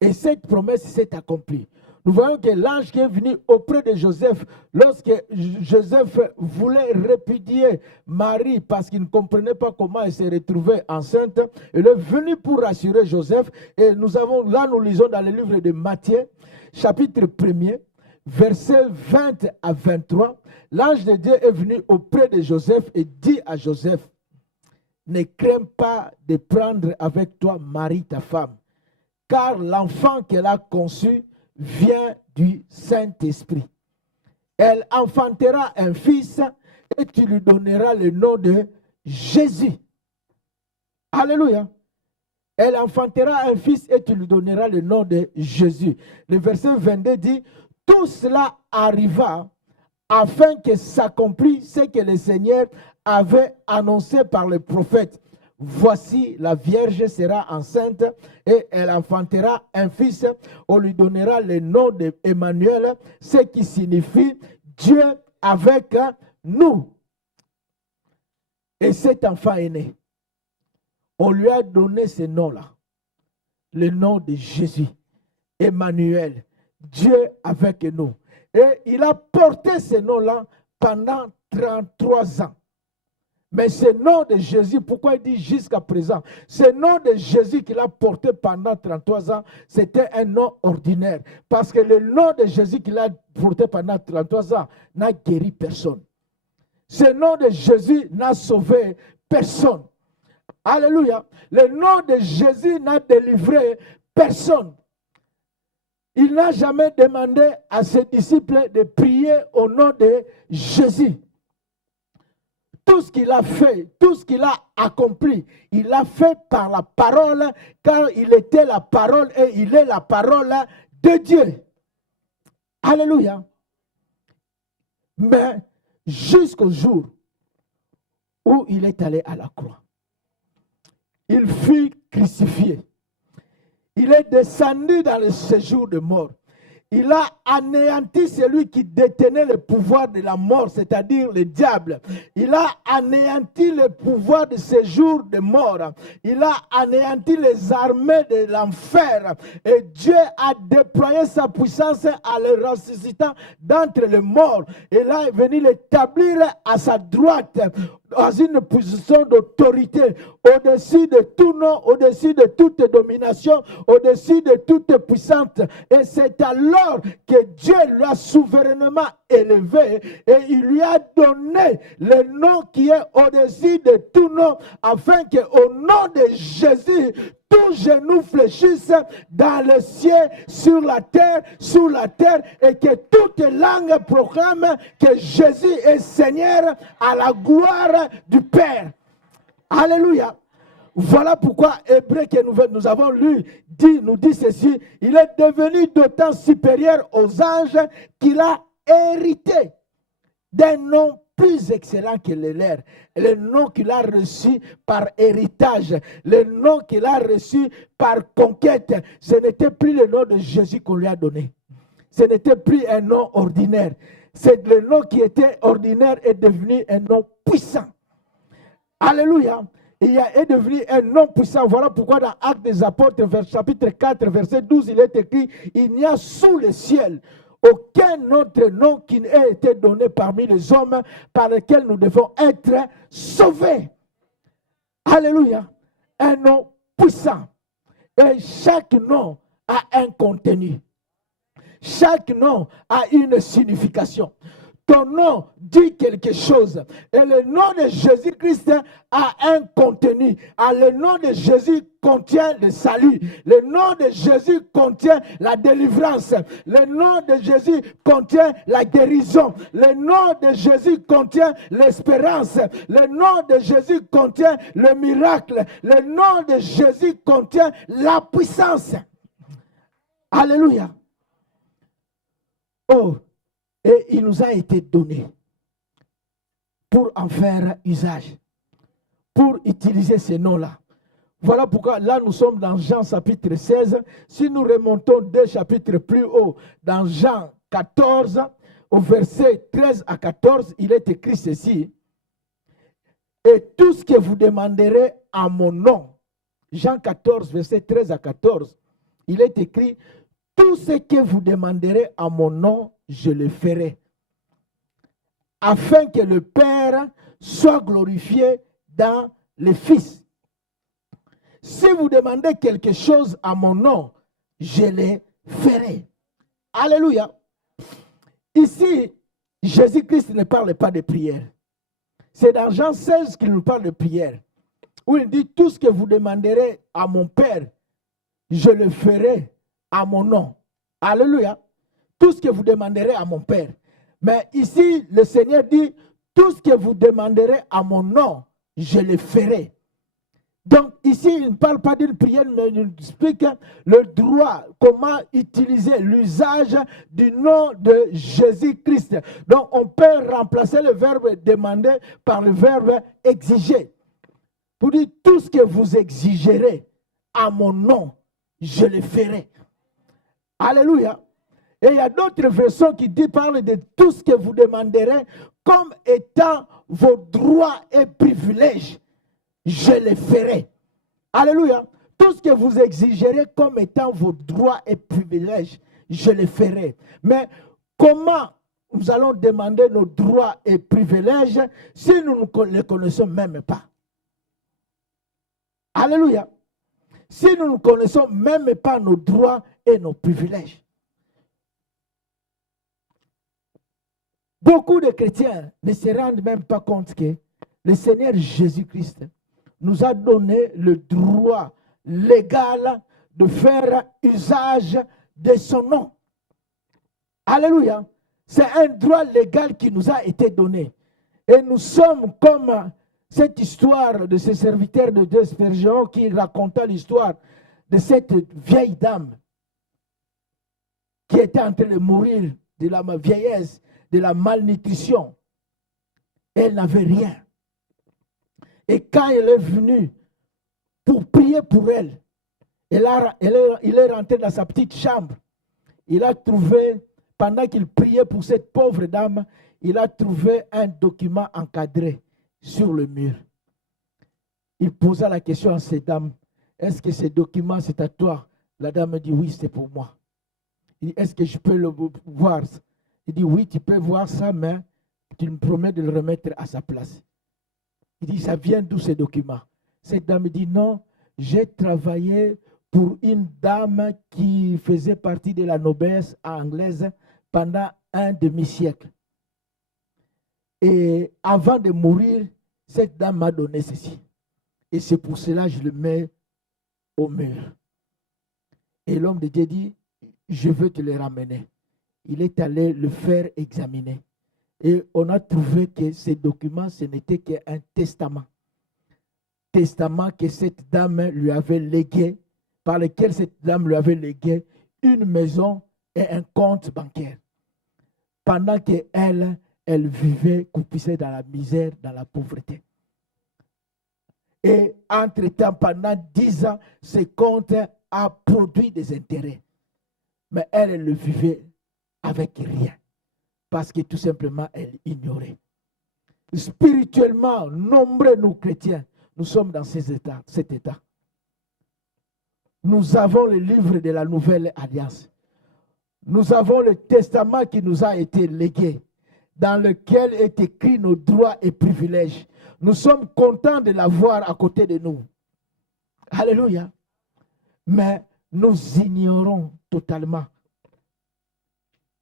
Et cette promesse s'est accomplie. Nous voyons que l'ange qui est venu auprès de Joseph, lorsque Joseph voulait répudier Marie parce qu'il ne comprenait pas comment elle s'est retrouvée enceinte, il est venu pour rassurer Joseph. Et nous lisons dans le livre de Matthieu, chapitre 1er, versets 20 à 23, l'ange de Dieu est venu auprès de Joseph et dit à Joseph, ne crains pas de prendre avec toi Marie ta femme, car l'enfant qu'elle a conçu vient du Saint-Esprit. Elle enfantera un fils et tu lui donneras le nom de Jésus. Alléluia. Elle enfantera un fils et tu lui donneras le nom de Jésus. Le verset 22 dit, tout cela arriva afin que s'accomplisse ce que le Seigneur avait annoncé par le prophète. Voici, la Vierge sera enceinte et elle enfantera un fils. On lui donnera le nom d'Emmanuel, ce qui signifie Dieu avec nous. Et cet enfant est né. On lui a donné ce nom-là, le nom de Jésus, Emmanuel, Dieu avec nous. Et il a porté ce nom-là pendant 33 ans. Mais ce nom de Jésus, pourquoi il dit jusqu'à présent? Ce nom de Jésus qu'il a porté pendant 33 ans, c'était un nom ordinaire. Parce que le nom de Jésus qu'il a porté pendant 33 ans n'a guéri personne. Ce nom de Jésus n'a sauvé personne. Alléluia. Le nom de Jésus n'a délivré personne. Il n'a jamais demandé à ses disciples de prier au nom de Jésus. Tout ce qu'il a fait, tout ce qu'il a accompli, il l'a fait par la parole, car il était la parole et il est la parole de Dieu. Alléluia. Mais jusqu'au jour où il est allé à la croix, il fut crucifié. Il est descendu dans le séjour de mort. Il a anéanti celui qui détenait le pouvoir de la mort, c'est-à-dire le diable. Il a anéanti le pouvoir de séjour de mort. Il a anéanti les armées de l'enfer. Et Dieu a déployé sa puissance en le ressuscitant d'entre les morts. Et là, il est venu l'établir à sa droite, dans une position d'autorité, au-dessus de tout nom, au-dessus de toute domination, au-dessus de toute puissance. Et c'est alors que Dieu l'a souverainement élevé et il lui a donné le nom qui est au-dessus de tout nom, afin qu'au nom de Jésus, tout genou fléchisse dans le ciel, sur la terre, sous la terre, et que toute langue proclame que Jésus est Seigneur à la gloire du Père. Alléluia. Voilà pourquoi Hébreu que nous avons lu nous dit ceci: il est devenu d'autant supérieur aux anges qu'il a hérité d'un nom plus excellent que le leur, le nom qu'il a reçu par héritage, le nom qu'il a reçu par conquête. Ce n'était plus le nom de Jésus qu'on lui a donné. Ce n'était plus un nom ordinaire. C'est le nom qui était ordinaire est devenu un nom puissant. Alléluia. Il est devenu un nom puissant. Voilà pourquoi dans Actes des Apôtres, chapitre 4, verset 12, il est écrit: il n'y a sous le ciel aucun autre nom qui n'ait été donné parmi les hommes par lequel nous devons être sauvés. Alléluia. Un nom puissant. Et chaque nom a un contenu. Chaque nom a une signification. Ton nom dit quelque chose. Et le nom de Jésus-Christ a un contenu. Le nom de Jésus contient le salut. Le nom de Jésus contient la délivrance. Le nom de Jésus contient la guérison. Le nom de Jésus contient l'espérance. Le nom de Jésus contient le miracle. Le nom de Jésus contient la puissance. Alléluia. Oh, et il nous a été donné pour en faire usage, pour utiliser ces noms-là. Voilà pourquoi là nous sommes dans Jean chapitre 16. Si nous remontons 2 chapitres plus haut, dans Jean 14, au verset 13 à 14, il est écrit ceci: et tout ce que vous demanderez en mon nom. Jean 14, verset 13 à 14, il est écrit: tout ce que vous demanderez en mon nom, je le ferai, afin que le Père soit glorifié dans le Fils. Si vous demandez quelque chose à mon nom, je le ferai. Alléluia. Ici, Jésus-Christ ne parle pas de prière. C'est dans Jean 16 qu'il nous parle de prière, où il dit: tout ce que vous demanderez à mon Père, je le ferai à mon nom. Alléluia. Tout ce que vous demanderez à mon Père. Mais ici, le Seigneur dit, tout ce que vous demanderez à mon nom, je le ferai. Donc ici, il ne parle pas d'une prière, mais il explique le droit, comment utiliser l'usage du nom de Jésus-Christ. Donc on peut remplacer le verbe demander par le verbe exiger. Pour dire tout ce que vous exigerez à mon nom, je le ferai. Alléluia. Et il y a d'autres versions qui parlent de tout ce que vous demanderez comme étant vos droits et privilèges. Je le ferai. Alléluia. Tout ce que vous exigerez comme étant vos droits et privilèges, je le ferai. Mais comment nous allons demander nos droits et privilèges si nous ne les connaissons même pas? Alléluia. Si nous ne connaissons même pas nos droits et nos privilèges. Beaucoup de chrétiens ne se rendent même pas compte que le Seigneur Jésus-Christ nous a donné le droit légal de faire usage de son nom. Alléluia. C'est un droit légal qui nous a été donné. Et nous sommes comme cette histoire de ce serviteur de Dieu Spurgeon qui raconta l'histoire de cette vieille dame qui était en train de mourir de la vieillesse, de la malnutrition. Elle n'avait rien. Et quand elle est venue pour prier pour elle, il est rentré dans sa petite chambre. Il a trouvé, pendant qu'il priait pour cette pauvre dame, il a trouvé un document encadré sur le mur. Il posa la question à cette dame, est-ce que ce document c'est à toi? La dame dit oui, c'est pour moi. Il dit, est-ce que je peux le voir? Il dit oui, tu peux voir ça, mais tu me promets de le remettre à sa place. Il dit, ça vient d'où ces documents? Cette dame dit, non, j'ai travaillé pour une dame qui faisait partie de la noblesse anglaise pendant un demi-siècle. Et avant de mourir, cette dame m'a donné ceci. Et c'est pour cela que je le mets au mur. Et l'homme de Dieu dit, je veux te le ramener. Il est allé le faire examiner. Et on a trouvé que ces documents, ce n'était qu'un testament. Testament que cette dame lui avait légué, par lequel cette dame lui avait légué une maison et un compte bancaire. Pendant qu'elle, elle vivait coupissée dans la misère, dans la pauvreté. Et entre-temps, pendant 10 ans, ce compte a produit des intérêts. Mais elle, elle le vivait avec rien. Parce que tout simplement, elle ignorait. Spirituellement, nombreux nous chrétiens, nous sommes dans cet état. Nous avons le livre de la Nouvelle Alliance. Nous avons le testament qui nous a été légué, dans lequel est écrit nos droits et privilèges. Nous sommes contents de l'avoir à côté de nous. Alléluia. Mais nous ignorons totalement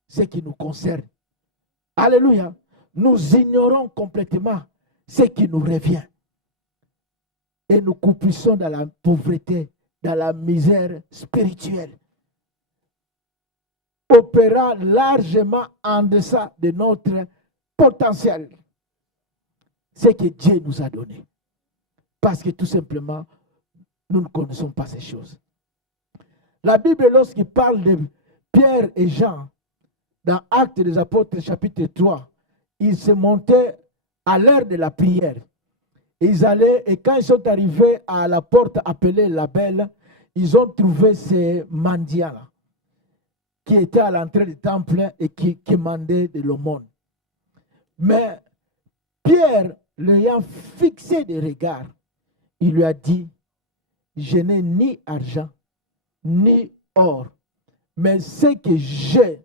ce qui nous concerne. Alléluia. Nous ignorons complètement ce qui nous revient. Et nous coupissons dans la pauvreté, dans la misère spirituelle, opérant largement en deçà de notre potentiel. Ce que Dieu nous a donné. Parce que tout simplement, nous ne connaissons pas ces choses. La Bible, lorsqu'il parle de Pierre et Jean, dans Actes des Apôtres, chapitre 3, ils se montaient à l'heure de la prière. Ils allaient, et quand ils sont arrivés à la porte appelée la Belle, ils ont trouvé ces mendiants qui étaient à l'entrée du temple et qui demandaient de l'aumône. Mais Pierre, l'ayant fixé des regards, il lui a dit, je n'ai ni argent, ni or, mais ce que j'ai,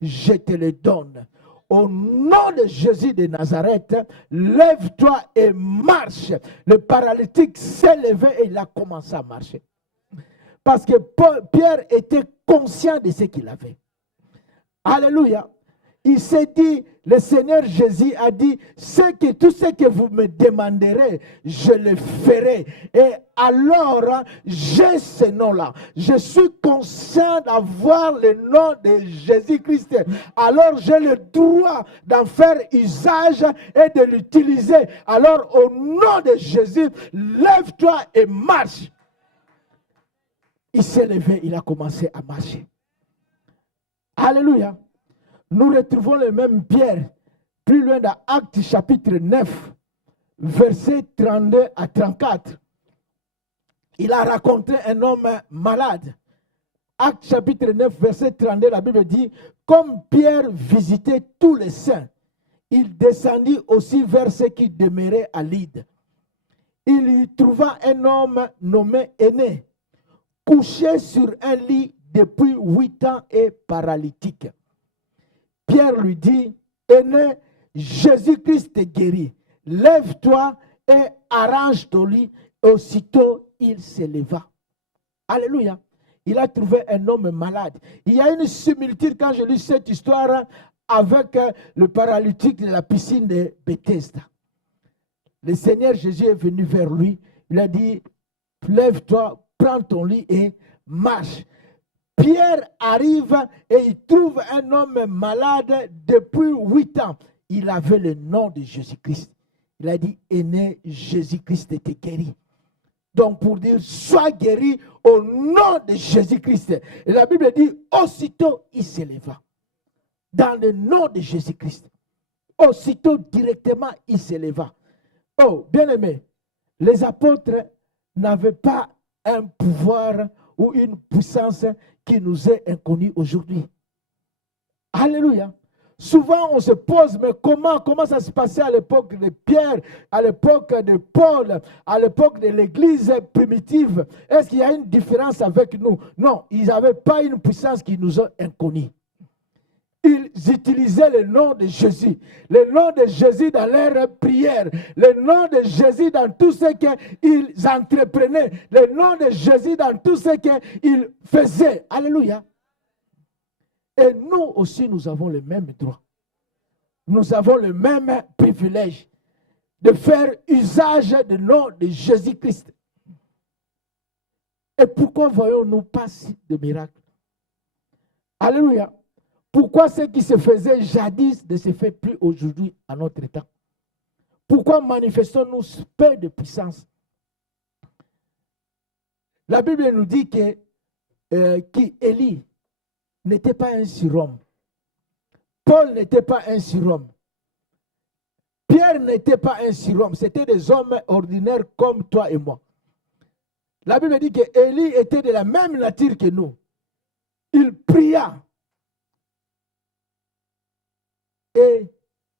je te le donne. Au nom de Jésus de Nazareth, lève-toi et marche. Le paralytique s'est levé et il a commencé à marcher. Parce que Pierre était conscient de ce qu'il avait. Alléluia. Il s'est dit, le Seigneur Jésus a dit, tout ce que vous me demanderez, je le ferai. Et alors, j'ai ce nom-là. Je suis conscient d'avoir le nom de Jésus-Christ. Alors, j'ai le droit d'en faire usage et de l'utiliser. Alors, au nom de Jésus, lève-toi et marche. Il s'est levé, il a commencé à marcher. Alléluia. Nous retrouvons le même Pierre, plus loin dans Actes chapitre 9, versets 32 à 34. Il a rencontré un homme malade. Actes chapitre 9, verset 32, la Bible dit, comme Pierre visitait tous les saints, il descendit aussi vers ceux qui demeuraient à Lyde. Il y trouva un homme nommé Aîné, couché sur un lit depuis 8 ans et paralytique. Pierre lui dit, Aîné, Jésus-Christ te guérit. Lève-toi et arrange ton lit. Aussitôt, il se leva. Alléluia. Il a trouvé un homme malade. Il y a une similitude quand je lis cette histoire avec le paralytique de la piscine de Bethesda. Le Seigneur Jésus est venu vers lui. Il a dit, lève-toi, prends ton lit et marche. Pierre arrive et il trouve un homme malade depuis 8 ans. Il avait le nom de Jésus-Christ. Il a dit, Aîné, Jésus-Christ te guérit. Donc pour dire, sois guéri au nom de Jésus-Christ. Et la Bible dit, aussitôt il se leva. Dans le nom de Jésus-Christ. Aussitôt, directement, il se leva. Oh, bien-aimé, les apôtres n'avaient pas un pouvoir ou une puissance qui nous est inconnue aujourd'hui. Alléluia. Souvent, on se pose, mais comment ça se passait à l'époque de Pierre, à l'époque de Paul, à l'époque de l'Église primitive? Est-ce qu'il y a une différence avec nous? Non, ils n'avaient pas une puissance qui nous est inconnue. Ils utilisaient le nom de Jésus. Le nom de Jésus dans leurs prières. Le nom de Jésus dans tout ce qu'ils entreprenaient. Le nom de Jésus dans tout ce qu'ils faisaient. Alléluia. Et nous aussi, nous avons le même droit. Nous avons le même privilège de faire usage du nom de Jésus-Christ. Et pourquoi voyons-nous pas de miracles? Alléluia. Pourquoi ce qui se faisait jadis ne se fait plus aujourd'hui à notre temps? Pourquoi manifestons-nous peu de puissance? La Bible nous dit qu'Élie n'était pas un surhomme. Paul n'était pas un surhomme. Pierre n'était pas un surhomme. C'était des hommes ordinaires comme toi et moi. La Bible dit qu'Élie était de la même nature que nous. Il pria. Et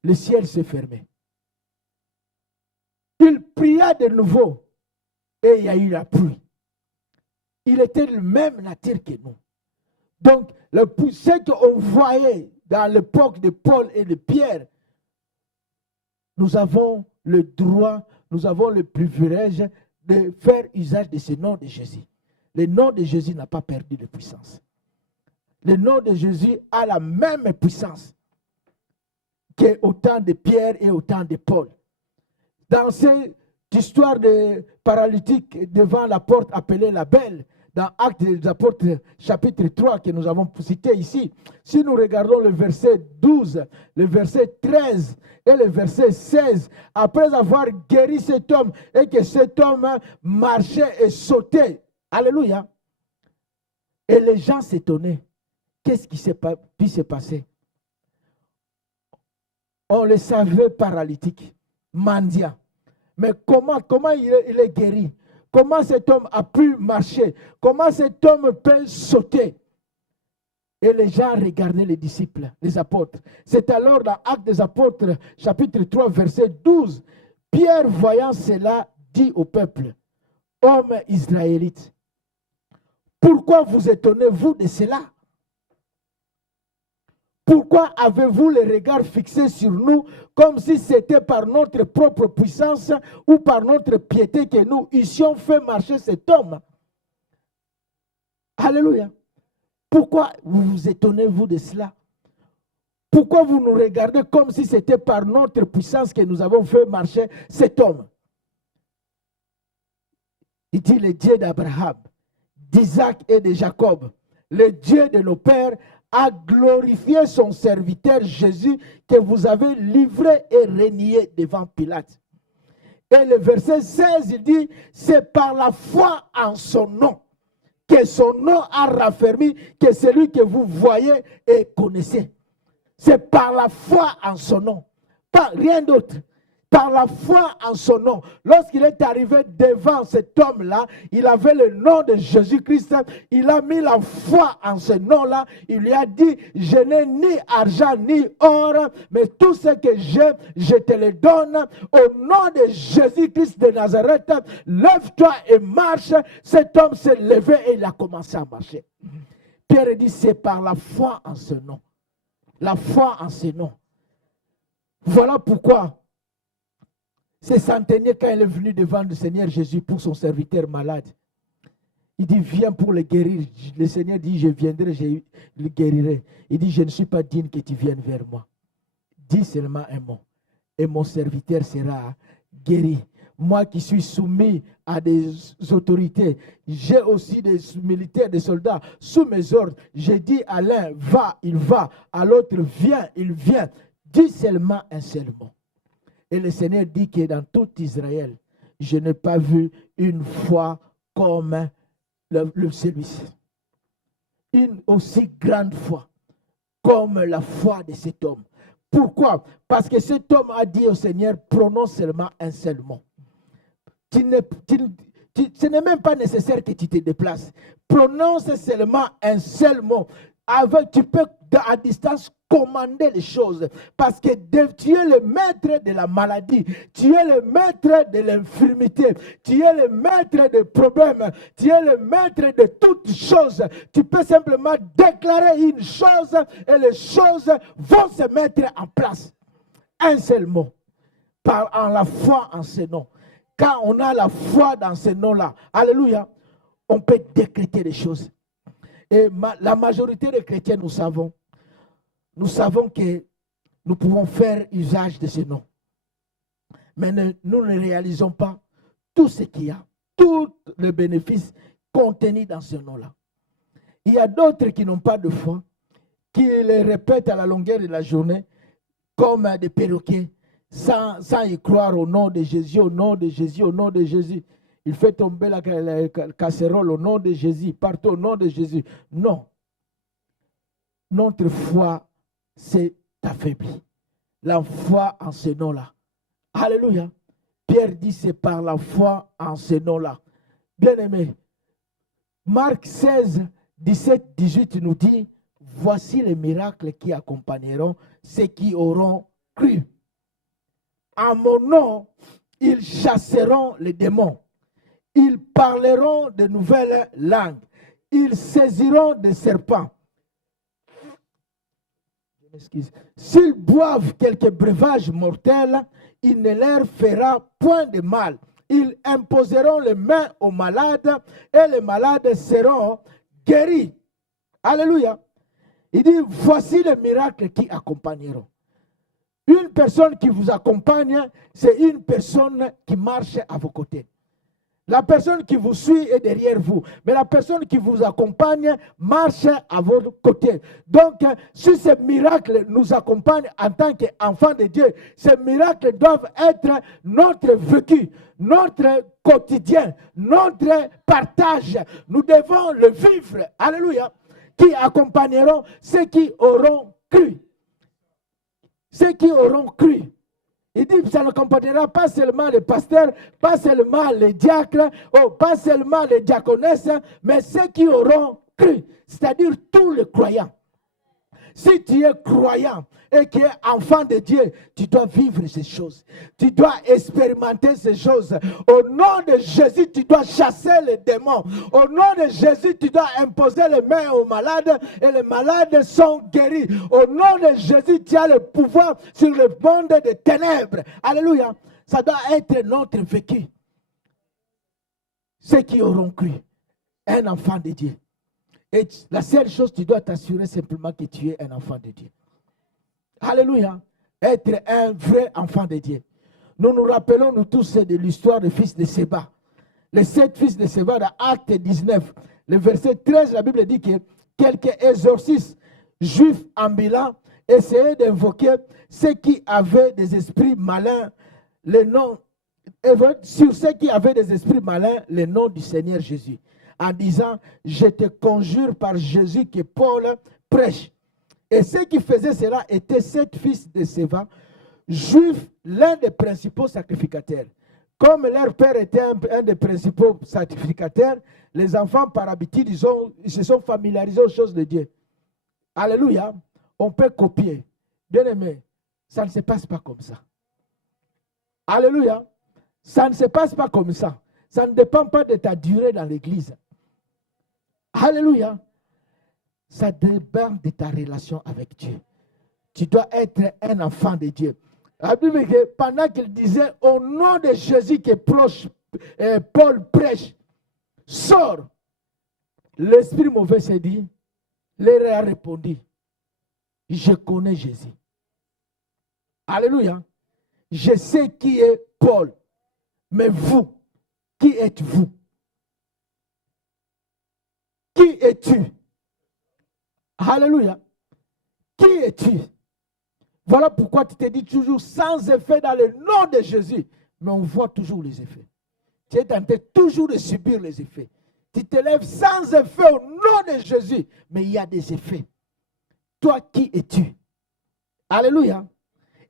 le ciel s'est fermé. Il pria de nouveau et il y a eu la pluie. Il était de la même nature que nous. Donc, ce qu'on voyait dans l'époque de Paul et de Pierre, nous avons le droit, nous avons le privilège de faire usage de ce nom de Jésus. Le nom de Jésus n'a pas perdu de puissance. Le nom de Jésus a la même puissance qu'au temps de Pierre et au temps de Paul. Dans cette histoire de paralytique devant la porte appelée la Belle, dans Actes des Apôtres, chapitre 3, que nous avons cité ici, si nous regardons le verset 12, le verset 13 et le verset 16, après avoir guéri cet homme et que cet homme marchait et sautait, alléluia, et les gens s'étonnaient. Qu'est-ce qui s'est pu se passer? On le savait paralytique, mendiant. Mais comment il est guéri? Comment cet homme a pu marcher? Comment cet homme peut sauter? Et les gens regardaient les disciples, les apôtres. C'est alors dans Actes des Apôtres, chapitre 3, verset 12, Pierre, voyant cela, dit au peuple, « Hommes israélites, pourquoi vous étonnez-vous de cela? Pourquoi avez-vous les regards fixés sur nous comme si c'était par notre propre puissance ou par notre piété que nous eussions fait marcher cet homme? » Alléluia. Pourquoi vous vous étonnez-vous de cela? Pourquoi vous nous regardez comme si c'était par notre puissance que nous avons fait marcher cet homme? Il dit le Dieu d'Abraham, d'Isaac et de Jacob, le Dieu de nos pères, a glorifié son serviteur Jésus que vous avez livré et renié devant Pilate. Et le verset 16, il dit, c'est par la foi en son nom que son nom a raffermi que celui que vous voyez et connaissez. C'est par la foi en son nom, pas rien d'autre. Par la foi en son nom. Lorsqu'il est arrivé devant cet homme-là, il avait le nom de Jésus-Christ. Il a mis la foi en ce nom-là. Il lui a dit, je n'ai ni argent ni or, mais tout ce que j'ai, je te le donne. Au nom de Jésus-Christ de Nazareth, lève-toi et marche. Cet homme s'est levé et il a commencé à marcher. Pierre dit, c'est par la foi en ce nom. La foi en ce nom. Voilà pourquoi ce centenier, quand il est venu devant le Seigneur Jésus pour son serviteur malade, il dit, viens pour le guérir. Le Seigneur dit, je viendrai, je le guérirai. Il dit, je ne suis pas digne que tu viennes vers moi. Dis seulement un mot, et mon serviteur sera guéri. Moi qui suis soumis à des autorités, j'ai aussi des militaires, des soldats sous mes ordres. J'ai dit à l'un, va, il va. À l'autre, viens, il vient. Dis seulement un seul mot. Et le Seigneur dit que dans tout Israël, je n'ai pas vu une foi comme celui-ci. Une aussi grande foi comme la foi de cet homme. Pourquoi? Parce que cet homme a dit au Seigneur, prononce seulement un seul mot. Ce n'est même pas nécessaire que tu te déplaces. Prononce seulement un seul mot. Tu peux à distance commander les choses parce que tu es le maître de la maladie, tu es le maître de l'infirmité, tu es le maître des problèmes, tu es le maître de toutes choses. Tu peux simplement déclarer une chose et les choses vont se mettre en place. Un seul mot, en la foi en ce nom. Quand on a la foi dans ce nom-là, alléluia, on peut décréter les choses. Et la majorité des chrétiens, nous savons que nous pouvons faire usage de ce nom. Mais nous ne réalisons pas tout ce qu'il y a, tous les bénéfices contenus dans ce nom-là. Il y a d'autres qui n'ont pas de foi, qui les répètent à la longueur de la journée comme des perroquets, sans y croire au nom de Jésus, au nom de Jésus, au nom de Jésus. Il fait tomber la casserole au nom de Jésus, partout au nom de Jésus. Non. Notre foi s'est affaiblie. La foi en ce nom-là. Alléluia. Pierre dit c'est par la foi en ce nom-là. Bien-aimé, Marc 16, 17, 18 nous dit, voici les miracles qui accompagneront ceux qui auront cru. En mon nom, ils chasseront les démons. Ils parleront de nouvelles langues. Ils saisiront des serpents. S'ils boivent quelques breuvages mortels, il ne leur fera point de mal. Ils imposeront les mains aux malades et les malades seront guéris. Alléluia. Il dit, voici les miracles qui accompagneront. Une personne qui vous accompagne, c'est une personne qui marche à vos côtés. La personne qui vous suit est derrière vous. Mais la personne qui vous accompagne marche à votre côté. Donc, si ces miracles nous accompagnent en tant qu'enfants de Dieu, ces miracles doivent être notre vécu, notre quotidien, notre partage. Nous devons le vivre. Alléluia. Qui accompagneront ceux qui auront cru. Ceux qui auront cru. Il dit que ça n'accompagnera pas seulement les pasteurs, pas seulement les diacres, pas seulement les diaconesses, mais ceux qui auront cru, c'est-à-dire tous les croyants. Si tu es croyant et qui es enfant de Dieu, tu dois vivre ces choses. Tu dois expérimenter ces choses. Au nom de Jésus, tu dois chasser les démons. Au nom de Jésus, tu dois imposer les mains aux malades et les malades sont guéris. Au nom de Jésus, tu as le pouvoir sur le monde des ténèbres. Alléluia. Ça doit être notre vécu. Ceux qui auront cru, un enfant de Dieu. Et la seule chose, tu dois t'assurer simplement que tu es un enfant de Dieu. Alléluia. Être un vrai enfant de Dieu. Nous nous rappelons, nous tous, de l'histoire des fils de Séba. Les 7 fils de Séba, dans Acte 19, le verset 13, la Bible dit que quelques exorcistes juifs ambulants essayaient d'invoquer ceux qui avaient des esprits malins, sur ceux qui avaient des esprits malins, le nom du Seigneur Jésus, en disant, je te conjure par Jésus que Paul prêche. Et ceux qui faisaient cela étaient 7 fils de Séba, juifs, l'un des principaux sacrificateurs. Comme leur père était un des principaux sacrificateurs, les enfants par habitude, ils se sont familiarisés aux choses de Dieu. Alléluia. On peut copier. Bien aimé, ça ne se passe pas comme ça. Alléluia. Ça ne se passe pas comme ça. Ça ne dépend pas de ta durée dans l'église. Alléluia. Ça dépend de ta relation avec Dieu. Tu dois être un enfant de Dieu. La Bible dit, pendant qu'il disait au nom de Jésus que Paul prêche, sort. L'esprit mauvais s'est dit, leur a répondu, je connais Jésus. Alléluia. Je sais qui est Paul, mais vous, qui êtes-vous? Qui es-tu? Alléluia. Qui es-tu? Voilà pourquoi tu te dis toujours sans effet dans le nom de Jésus. Mais on voit toujours les effets. Tu es tenté toujours de subir les effets. Tu te lèves sans effet au nom de Jésus. Mais il y a des effets. Toi, qui es-tu? Alléluia.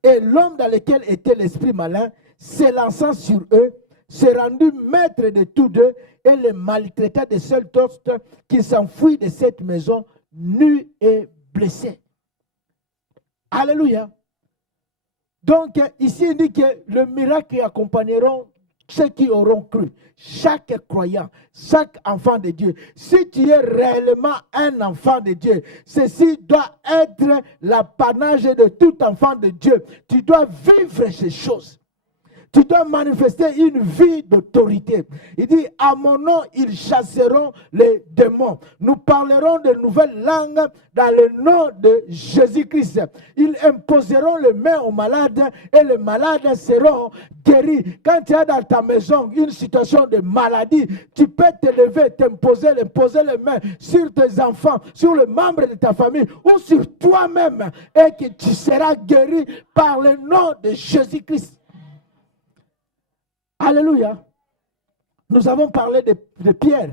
Et l'homme dans lequel était l'esprit malin, s'élançant sur eux, s'est rendu maître de tous deux et les maltraita de seule sorte qu'il s'enfuit de cette maison nu et blessé. Alléluia. Donc, ici, il dit que le miracle accompagneront ceux qui auront cru. Chaque croyant, chaque enfant de Dieu. Si tu es réellement un enfant de Dieu, ceci doit être l'apanage de tout enfant de Dieu. Tu dois vivre ces choses. Tu dois manifester une vie d'autorité. Il dit, à mon nom, ils chasseront les démons. Nous parlerons de nouvelles langues dans le nom de Jésus-Christ. Ils imposeront les mains aux malades et les malades seront guéris. Quand tu as dans ta maison une situation de maladie, tu peux te lever, t'imposer les mains sur tes enfants, sur les membres de ta famille ou sur toi-même et que tu seras guéri par le nom de Jésus-Christ. Alléluia. Nous avons parlé de Pierre.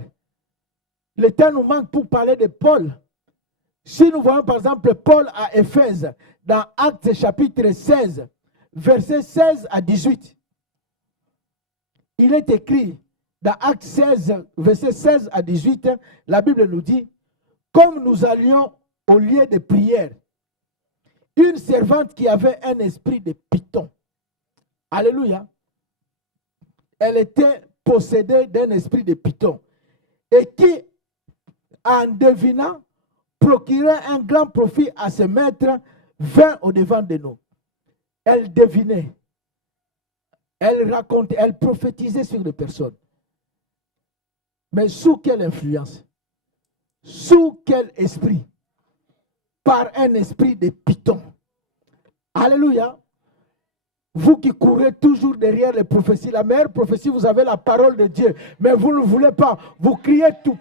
Le temps nous manque pour parler de Paul. Si nous voyons par exemple Paul à Éphèse, dans Actes chapitre 16, versets 16 à 18, il est écrit dans Actes 16, versets 16 à 18, la Bible nous dit, comme nous allions au lieu de prière, une servante qui avait un esprit de python. Alléluia. Elle était possédée d'un esprit de python et qui, en devinant, procurait un grand profit à ses maîtres, vint au-devant de nous. Elle devinait, elle racontait, elle prophétisait sur les personnes. Mais sous quelle influence? Sous quel esprit? Par un esprit de python. Alléluia. Vous qui courez toujours derrière les prophéties, la meilleure prophétie, vous avez la parole de Dieu, mais vous ne voulez pas. Vous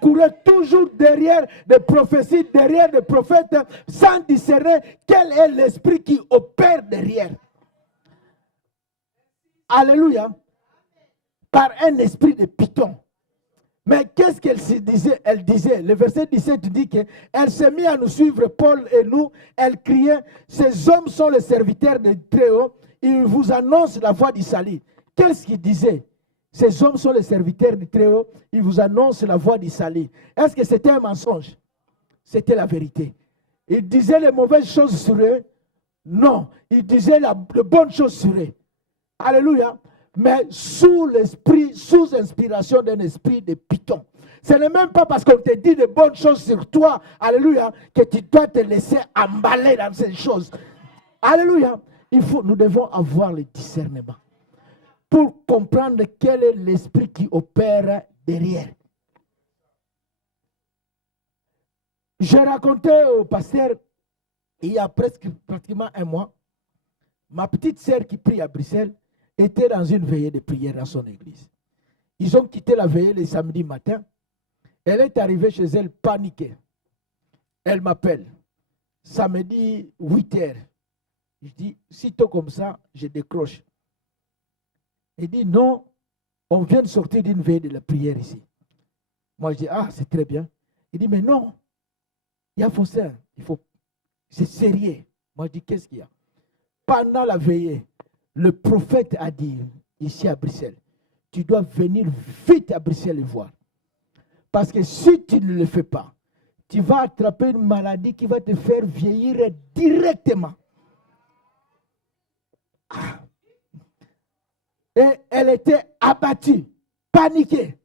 courez toujours derrière des prophéties, derrière des prophètes, sans discerner quel est l'esprit qui opère derrière. Alléluia. Par un esprit de python. Mais qu'est-ce qu'elle se disait? Elle disait, le verset 17 dit qu'elle s'est mise à nous suivre, Paul et nous. Elle criait, ces hommes sont les serviteurs de Très-Haut. Ils vous annoncent la voie du salut. Qu'est-ce qu'il disait? Ces hommes sont les serviteurs du Très-Haut. Ils vous annoncent la voie du salut. Est-ce que c'était un mensonge? C'était la vérité. Il disait les mauvaises choses sur eux? Non. Il disait les bonnes choses sur eux. Alléluia. Mais sous l'esprit, sous inspiration d'un esprit de python. Ce n'est même pas parce qu'on te dit de bonnes choses sur toi, alléluia, que tu dois te laisser emballer dans ces choses. Alléluia. Nous devons avoir le discernement pour comprendre quel est l'esprit qui opère derrière. J'ai raconté au pasteur il y a pratiquement un mois, ma petite sœur qui prie à Bruxelles était dans une veillée de prière dans son église. Ils ont quitté la veillée le samedi matin. Elle est arrivée chez elle paniquée. Elle m'appelle. Samedi 8h. Je dis, sitôt comme ça, je décroche. Elle dit, non, on vient de sortir d'une veille de la prière ici. Moi, je dis, ah, c'est très bien. Il dit, mais non, il y a Faustin, c'est sérieux. Moi, je dis, qu'est-ce qu'il y a? Pendant la veillée, le prophète a dit, ici à Bruxelles, tu dois venir vite à Bruxelles et voir. Parce que si tu ne le fais pas, tu vas attraper une maladie qui va te faire vieillir directement. Ah. Et elle était abattue, paniquée.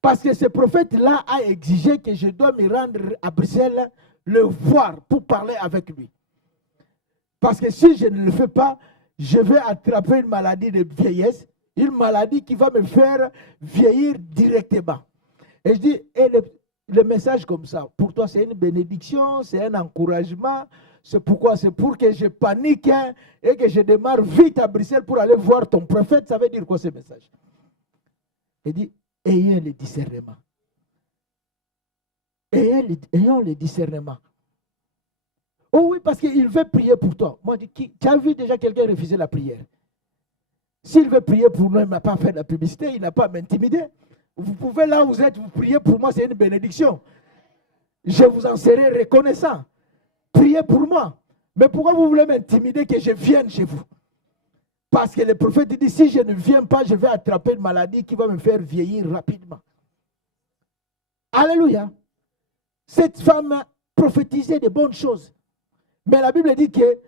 Parce que ce prophète-là a exigé que je dois me rendre à Bruxelles, le voir pour parler avec lui. Parce que si je ne le fais pas, je vais attraper une maladie de vieillesse, une maladie qui va me faire vieillir directement. Et je dis, et le message comme ça, pour toi c'est une bénédiction, c'est un encouragement. C'est pourquoi? C'est pour que je panique et que je démarre vite à Bruxelles pour aller voir ton prophète. Ça veut dire quoi ce message? Il dit, ayez le discernement. Ayons le discernement. Oh oui, parce qu'il veut prier pour toi. Moi, je dis, tu as vu déjà quelqu'un refuser la prière? S'il veut prier pour nous, il n'a pas fait de la publicité, il n'a pas à m'intimider. Vous pouvez, là où vous êtes, vous prier pour moi, c'est une bénédiction. Je vous en serai reconnaissant. Priez pour moi. Mais pourquoi vous voulez m'intimider que je vienne chez vous? Parce que le prophète dit, si je ne viens pas, je vais attraper une maladie qui va me faire vieillir rapidement. Alléluia. Cette femme prophétisait de bonnes choses. Mais la Bible dit que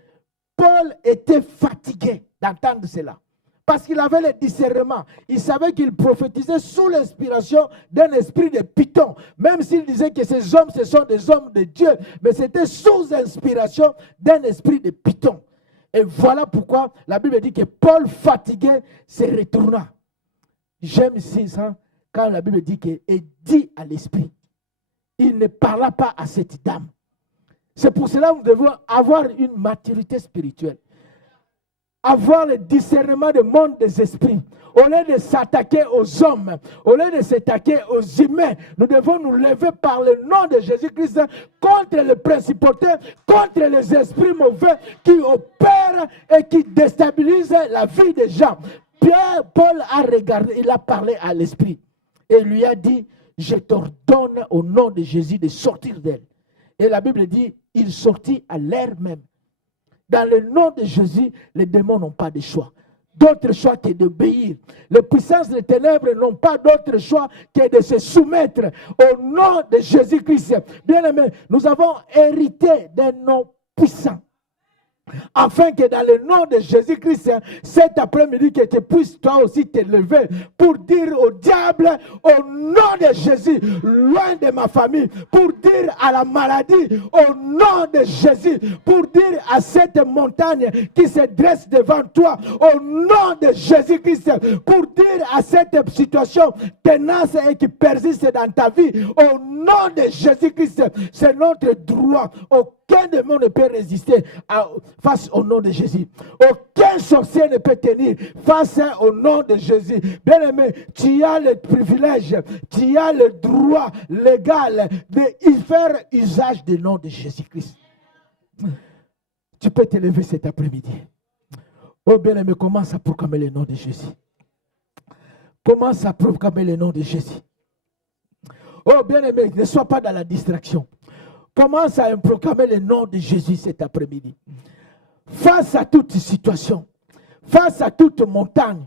Paul était fatigué d'entendre cela. Parce qu'il avait le discernement. Il savait qu'il prophétisait sous l'inspiration d'un esprit de Python. Même s'il disait que ces hommes, ce sont des hommes de Dieu. Mais c'était sous inspiration d'un esprit de Python. Et voilà pourquoi la Bible dit que Paul, fatigué, se retourna. J'aime ici ça, quand la Bible dit que, et dit à l'esprit. Il ne parla pas à cette dame. C'est pour cela que nous devons avoir une maturité spirituelle. Avoir le discernement du monde des esprits. Au lieu de s'attaquer aux hommes, au lieu de s'attaquer aux humains, nous devons nous lever par le nom de Jésus-Christ contre les principautés, contre les esprits mauvais qui opèrent et qui déstabilisent la vie des gens. Paul a regardé, il a parlé à l'esprit et lui a dit, je t'ordonne au nom de Jésus de sortir d'elle. Et la Bible dit, il sortit à l'heure même. Dans le nom de Jésus, les démons n'ont pas de choix. D'autre choix que d'obéir. Les puissances des ténèbres n'ont pas d'autre choix que de se soumettre au nom de Jésus-Christ. Bien-aimés, nous avons hérité d'un nom puissant. Afin que dans le nom de Jésus-Christ, cet après-midi, que tu puisses toi aussi te lever pour dire au diable, au nom de Jésus, loin de ma famille, pour dire à la maladie, au nom de Jésus, pour dire à cette montagne qui se dresse devant toi, au nom de Jésus-Christ, pour dire à cette situation tenace et qui persiste dans ta vie, au nom de Jésus-Christ, c'est notre droit. Aucun démon ne peut résister face au nom de Jésus. Aucun sorcier ne peut tenir face au nom de Jésus. Bien-aimé, tu as le privilège, tu as le droit légal de faire usage du nom de Jésus-Christ. Tu peux te lever cet après-midi. Oh bien-aimé, commence à proclamer le nom de Jésus. Commence à proclamer le nom de Jésus. Oh bien-aimé, ne sois pas dans la distraction. Commence à proclamer le nom de Jésus cet après-midi. Face à toute situation, face à toute montagne,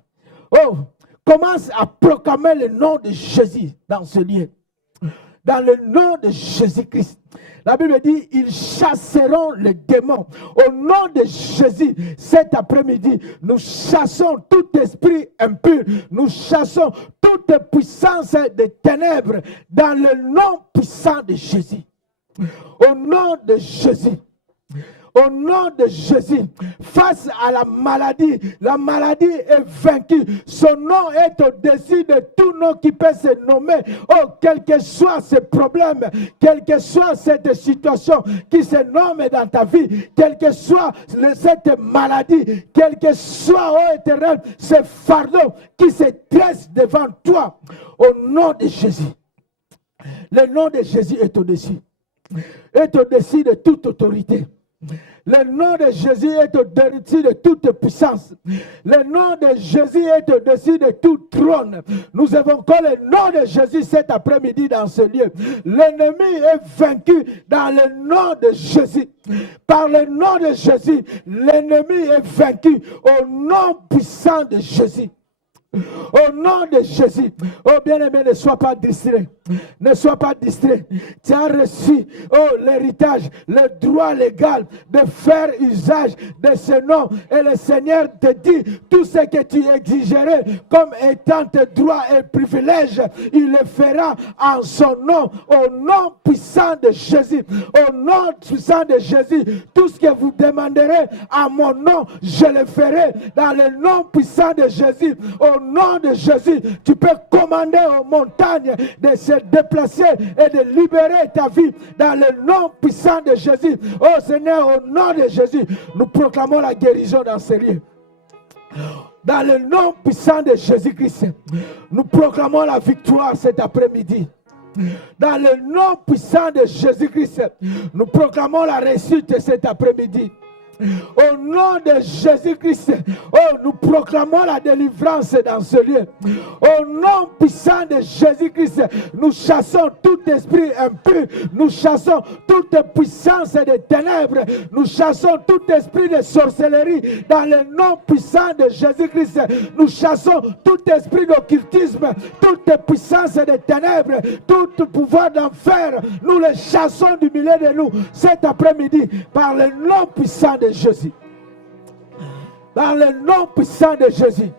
oh, commence à proclamer le nom de Jésus dans ce lieu. Dans le nom de Jésus-Christ. La Bible dit, ils chasseront les démons. Au nom de Jésus, cet après-midi, nous chassons tout esprit impur. Nous chassons toute puissance des ténèbres dans le nom puissant de Jésus. Au nom de Jésus. Au nom de Jésus, face à la maladie est vaincue. Son nom est au-dessus de tout nom qui peut se nommer. Oh, quel que soit ce problème, quelle que soit cette situation qui se nomme dans ta vie, quelle que soit cette maladie, quel que soit, oh Éternel, ce fardeau qui se dresse devant toi, au nom de Jésus. Le nom de Jésus est au-dessus de toute autorité. Le nom de Jésus est au-dessus de toute puissance. Le nom de Jésus est au-dessus de tout trône. Nous avons encore le nom de Jésus cet après-midi dans ce lieu. L'ennemi est vaincu dans le nom de Jésus. Par le nom de Jésus, l'ennemi est vaincu au nom puissant de Jésus. Au nom de Jésus, oh bien-aimé, ne sois pas distrait. Ne sois pas distrait. Tu as reçu, oh, l'héritage, le droit légal de faire usage de ce nom. Et le Seigneur te dit, tout ce que tu exigerais comme étant tes droits et privilèges, il le fera en son nom, au nom puissant de Jésus. Au nom puissant de Jésus, tout ce que vous demanderez à mon nom, je le ferai dans le nom puissant de Jésus. Au nom de Jésus, tu peux commander aux montagnes de se déplacer et de libérer ta vie dans le nom puissant de Jésus. Oh Seigneur, au nom de Jésus, nous proclamons la guérison dans ces lieux. Dans le nom puissant de Jésus-Christ, nous proclamons la victoire cet après-midi. Dans le nom puissant de Jésus-Christ, nous proclamons la réussite cet après-midi. Au nom de Jésus-Christ, oh, nous proclamons la délivrance dans ce lieu. Au nom puissant de Jésus-Christ, nous chassons tout esprit impur, nous chassons toute puissance des ténèbres, nous chassons tout esprit de sorcellerie dans le nom puissant de Jésus-Christ. Nous chassons tout esprit d'occultisme, toute puissance des ténèbres, tout pouvoir d'enfer, nous les chassons du milieu de nous cet après-midi par le nom puissant de Jésus. Par le nom puissant de Jésus.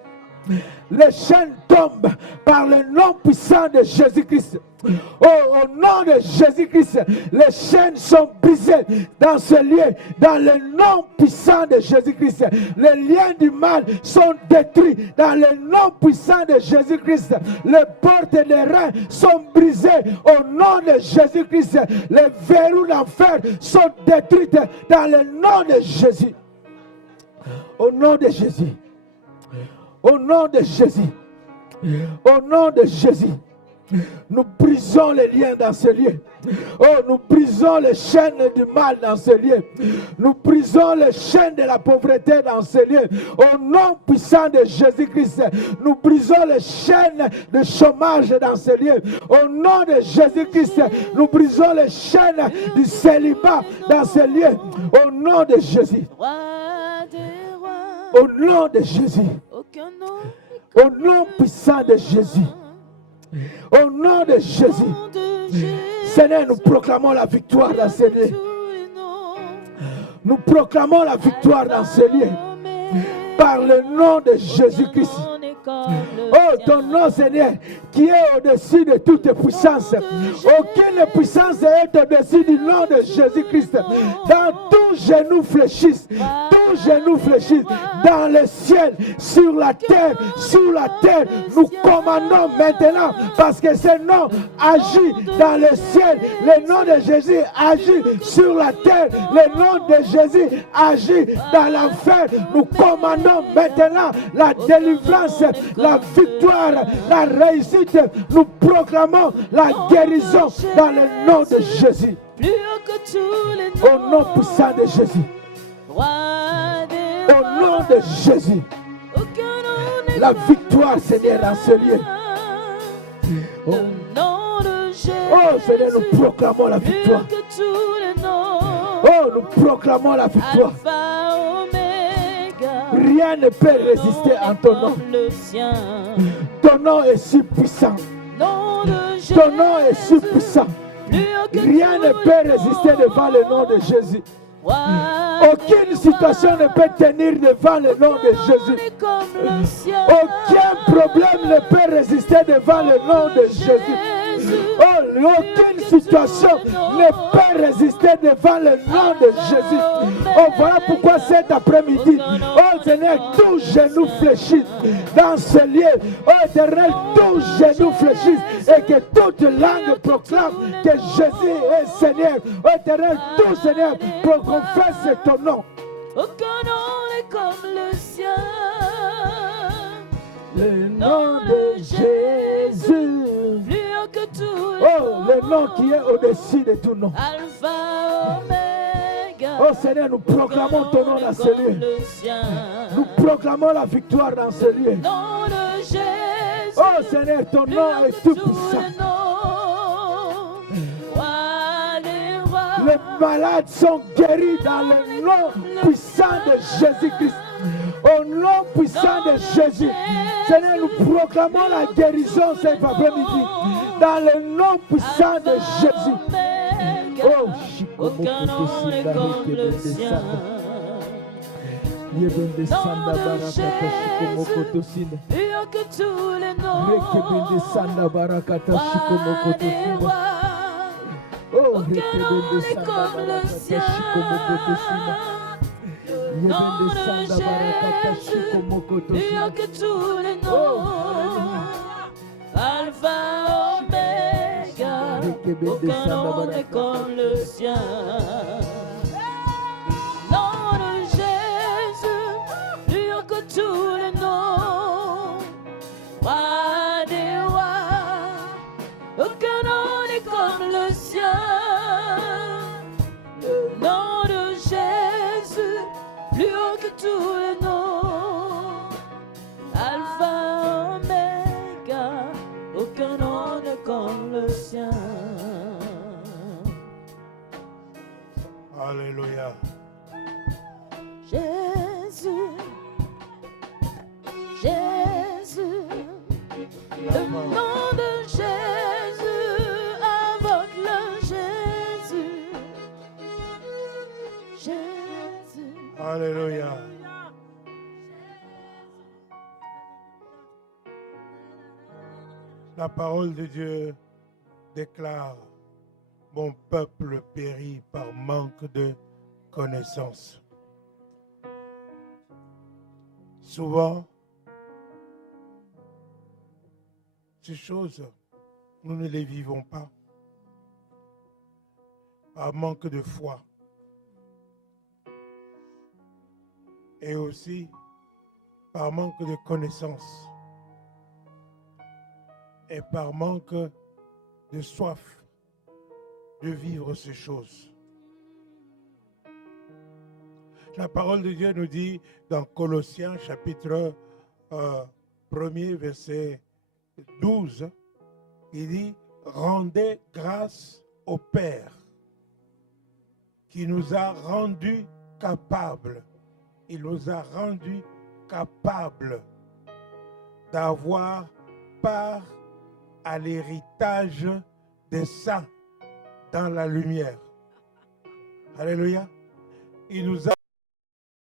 Les chaînes tombent par le nom puissant de Jésus-Christ. Oh, au nom de Jésus-Christ, les chaînes sont brisées dans ce lieu, dans le nom puissant de Jésus-Christ. Les liens du mal sont détruits dans le nom puissant de Jésus-Christ. Les portes des reins sont brisées au nom de Jésus-Christ. Les verrous d'enfer sont détruits dans le nom de Jésus. Au nom de Jésus. Au nom de Jésus. Au nom de Jésus. Nous brisons les liens dans ce lieu. Oh, nous brisons les chaînes du mal dans ce lieu. Nous brisons les chaînes de la pauvreté dans ce lieu. Au nom puissant de Jésus-Christ, nous brisons les chaînes de chômage dans ce lieu. Au nom de Jésus-Christ, nous brisons les chaînes du célibat dans ce lieu. Au nom de Jésus. Au nom de Jésus. Au nom puissant de Jésus. Au nom de Jésus. Seigneur, nous proclamons la victoire dans ce lieu. Nous proclamons la victoire dans ce lieu. Par le nom de Jésus-Christ. Oh, ton nom, Seigneur, qui est au-dessus de toute puissance. Aucune puissance est au-dessus du nom de Jésus-Christ. Dans tout genou fléchisse. Tout genou fléchisse. Dans le ciel, sur la terre, sous la terre. Nous commandons maintenant, parce que ce nom agit dans le ciel. Le nom de Jésus agit sur la terre. Le nom de Jésus agit dans l'enfer. Nous commandons maintenant la délivrance, la victoire, la réussite. Nous proclamons la guérison dans le nom de Jésus. Au nom puissant de Jésus. Au nom de Jésus. La victoire, Seigneur, dans ce lieu. Oh, Seigneur, nous proclamons la victoire. Oh, nous proclamons la victoire. Rien ne peut résister à ton nom. Ton nom est si puissant. Ton nom est si puissant. Rien ne peut résister devant le nom de Jésus. Aucune situation ne peut tenir devant le nom de Jésus. Aucun problème ne peut résister devant le nom de Jésus. Oh, aucune situation ne peut résister devant le nom de Jésus. Oh, voilà pourquoi cet après-midi, oh Seigneur, tous genoux fléchissent dans ce lieu. Oh Éternel, tous genoux fléchissent et que toute langue proclame que Jésus est Seigneur. Oh Éternel, tout Seigneur, pour qu'on fasse ton nom. Aucun nom n'est comme le sien. Le nom de Jésus. Plus haut que tout. Oh, le nom qui est au-dessus de tout nom. Alpha, Oméga. Oh Seigneur, nous proclamons ton nom dans ce lieu. Nous proclamons la victoire dans ce lieu. Nom de Jésus. Oh Seigneur, ton nom est tout puissant. Les malades sont guéris dans le nom puissant de Jésus-Christ. Au nom puissant de Jésus. Seigneur, nous proclamons la guérison cet après-midi. Dans le nom puissant de Jésus. Oh, aucun nom n'est comme le sien. Nom de Jésus, plus haut que tous les noms. Aucun nom n'est comme le sien. Nom de Jésus, plus haut que tous les noms. Alpha, Oméga, aucun nom n'est comme le sien. Nom de Jésus, plus haut que tous les noms. Roi des rois, aucun nom n'est comme le sien. Le nom de Jésus, plus haut que tous les noms. Alpha, Oméga, aucun nom n'est comme le sien. Alléluia. Jésus, Jésus, le nom de Jésus, invoque-le Jésus, Jésus. Alléluia. La parole de Dieu déclare: mon peuple périt par manque de connaissance. Souvent, ces choses, nous ne les vivons pas par manque de foi. Et aussi par manque de connaissance et par manque de soif de vivre ces choses. La parole de Dieu nous dit dans Colossiens chapitre 1er verset 12, il dit: rendez grâce au Père qui nous a rendus capables. Il nous a rendus capables d'avoir part à l'héritage des saints dans la lumière. Alléluia. Il nous a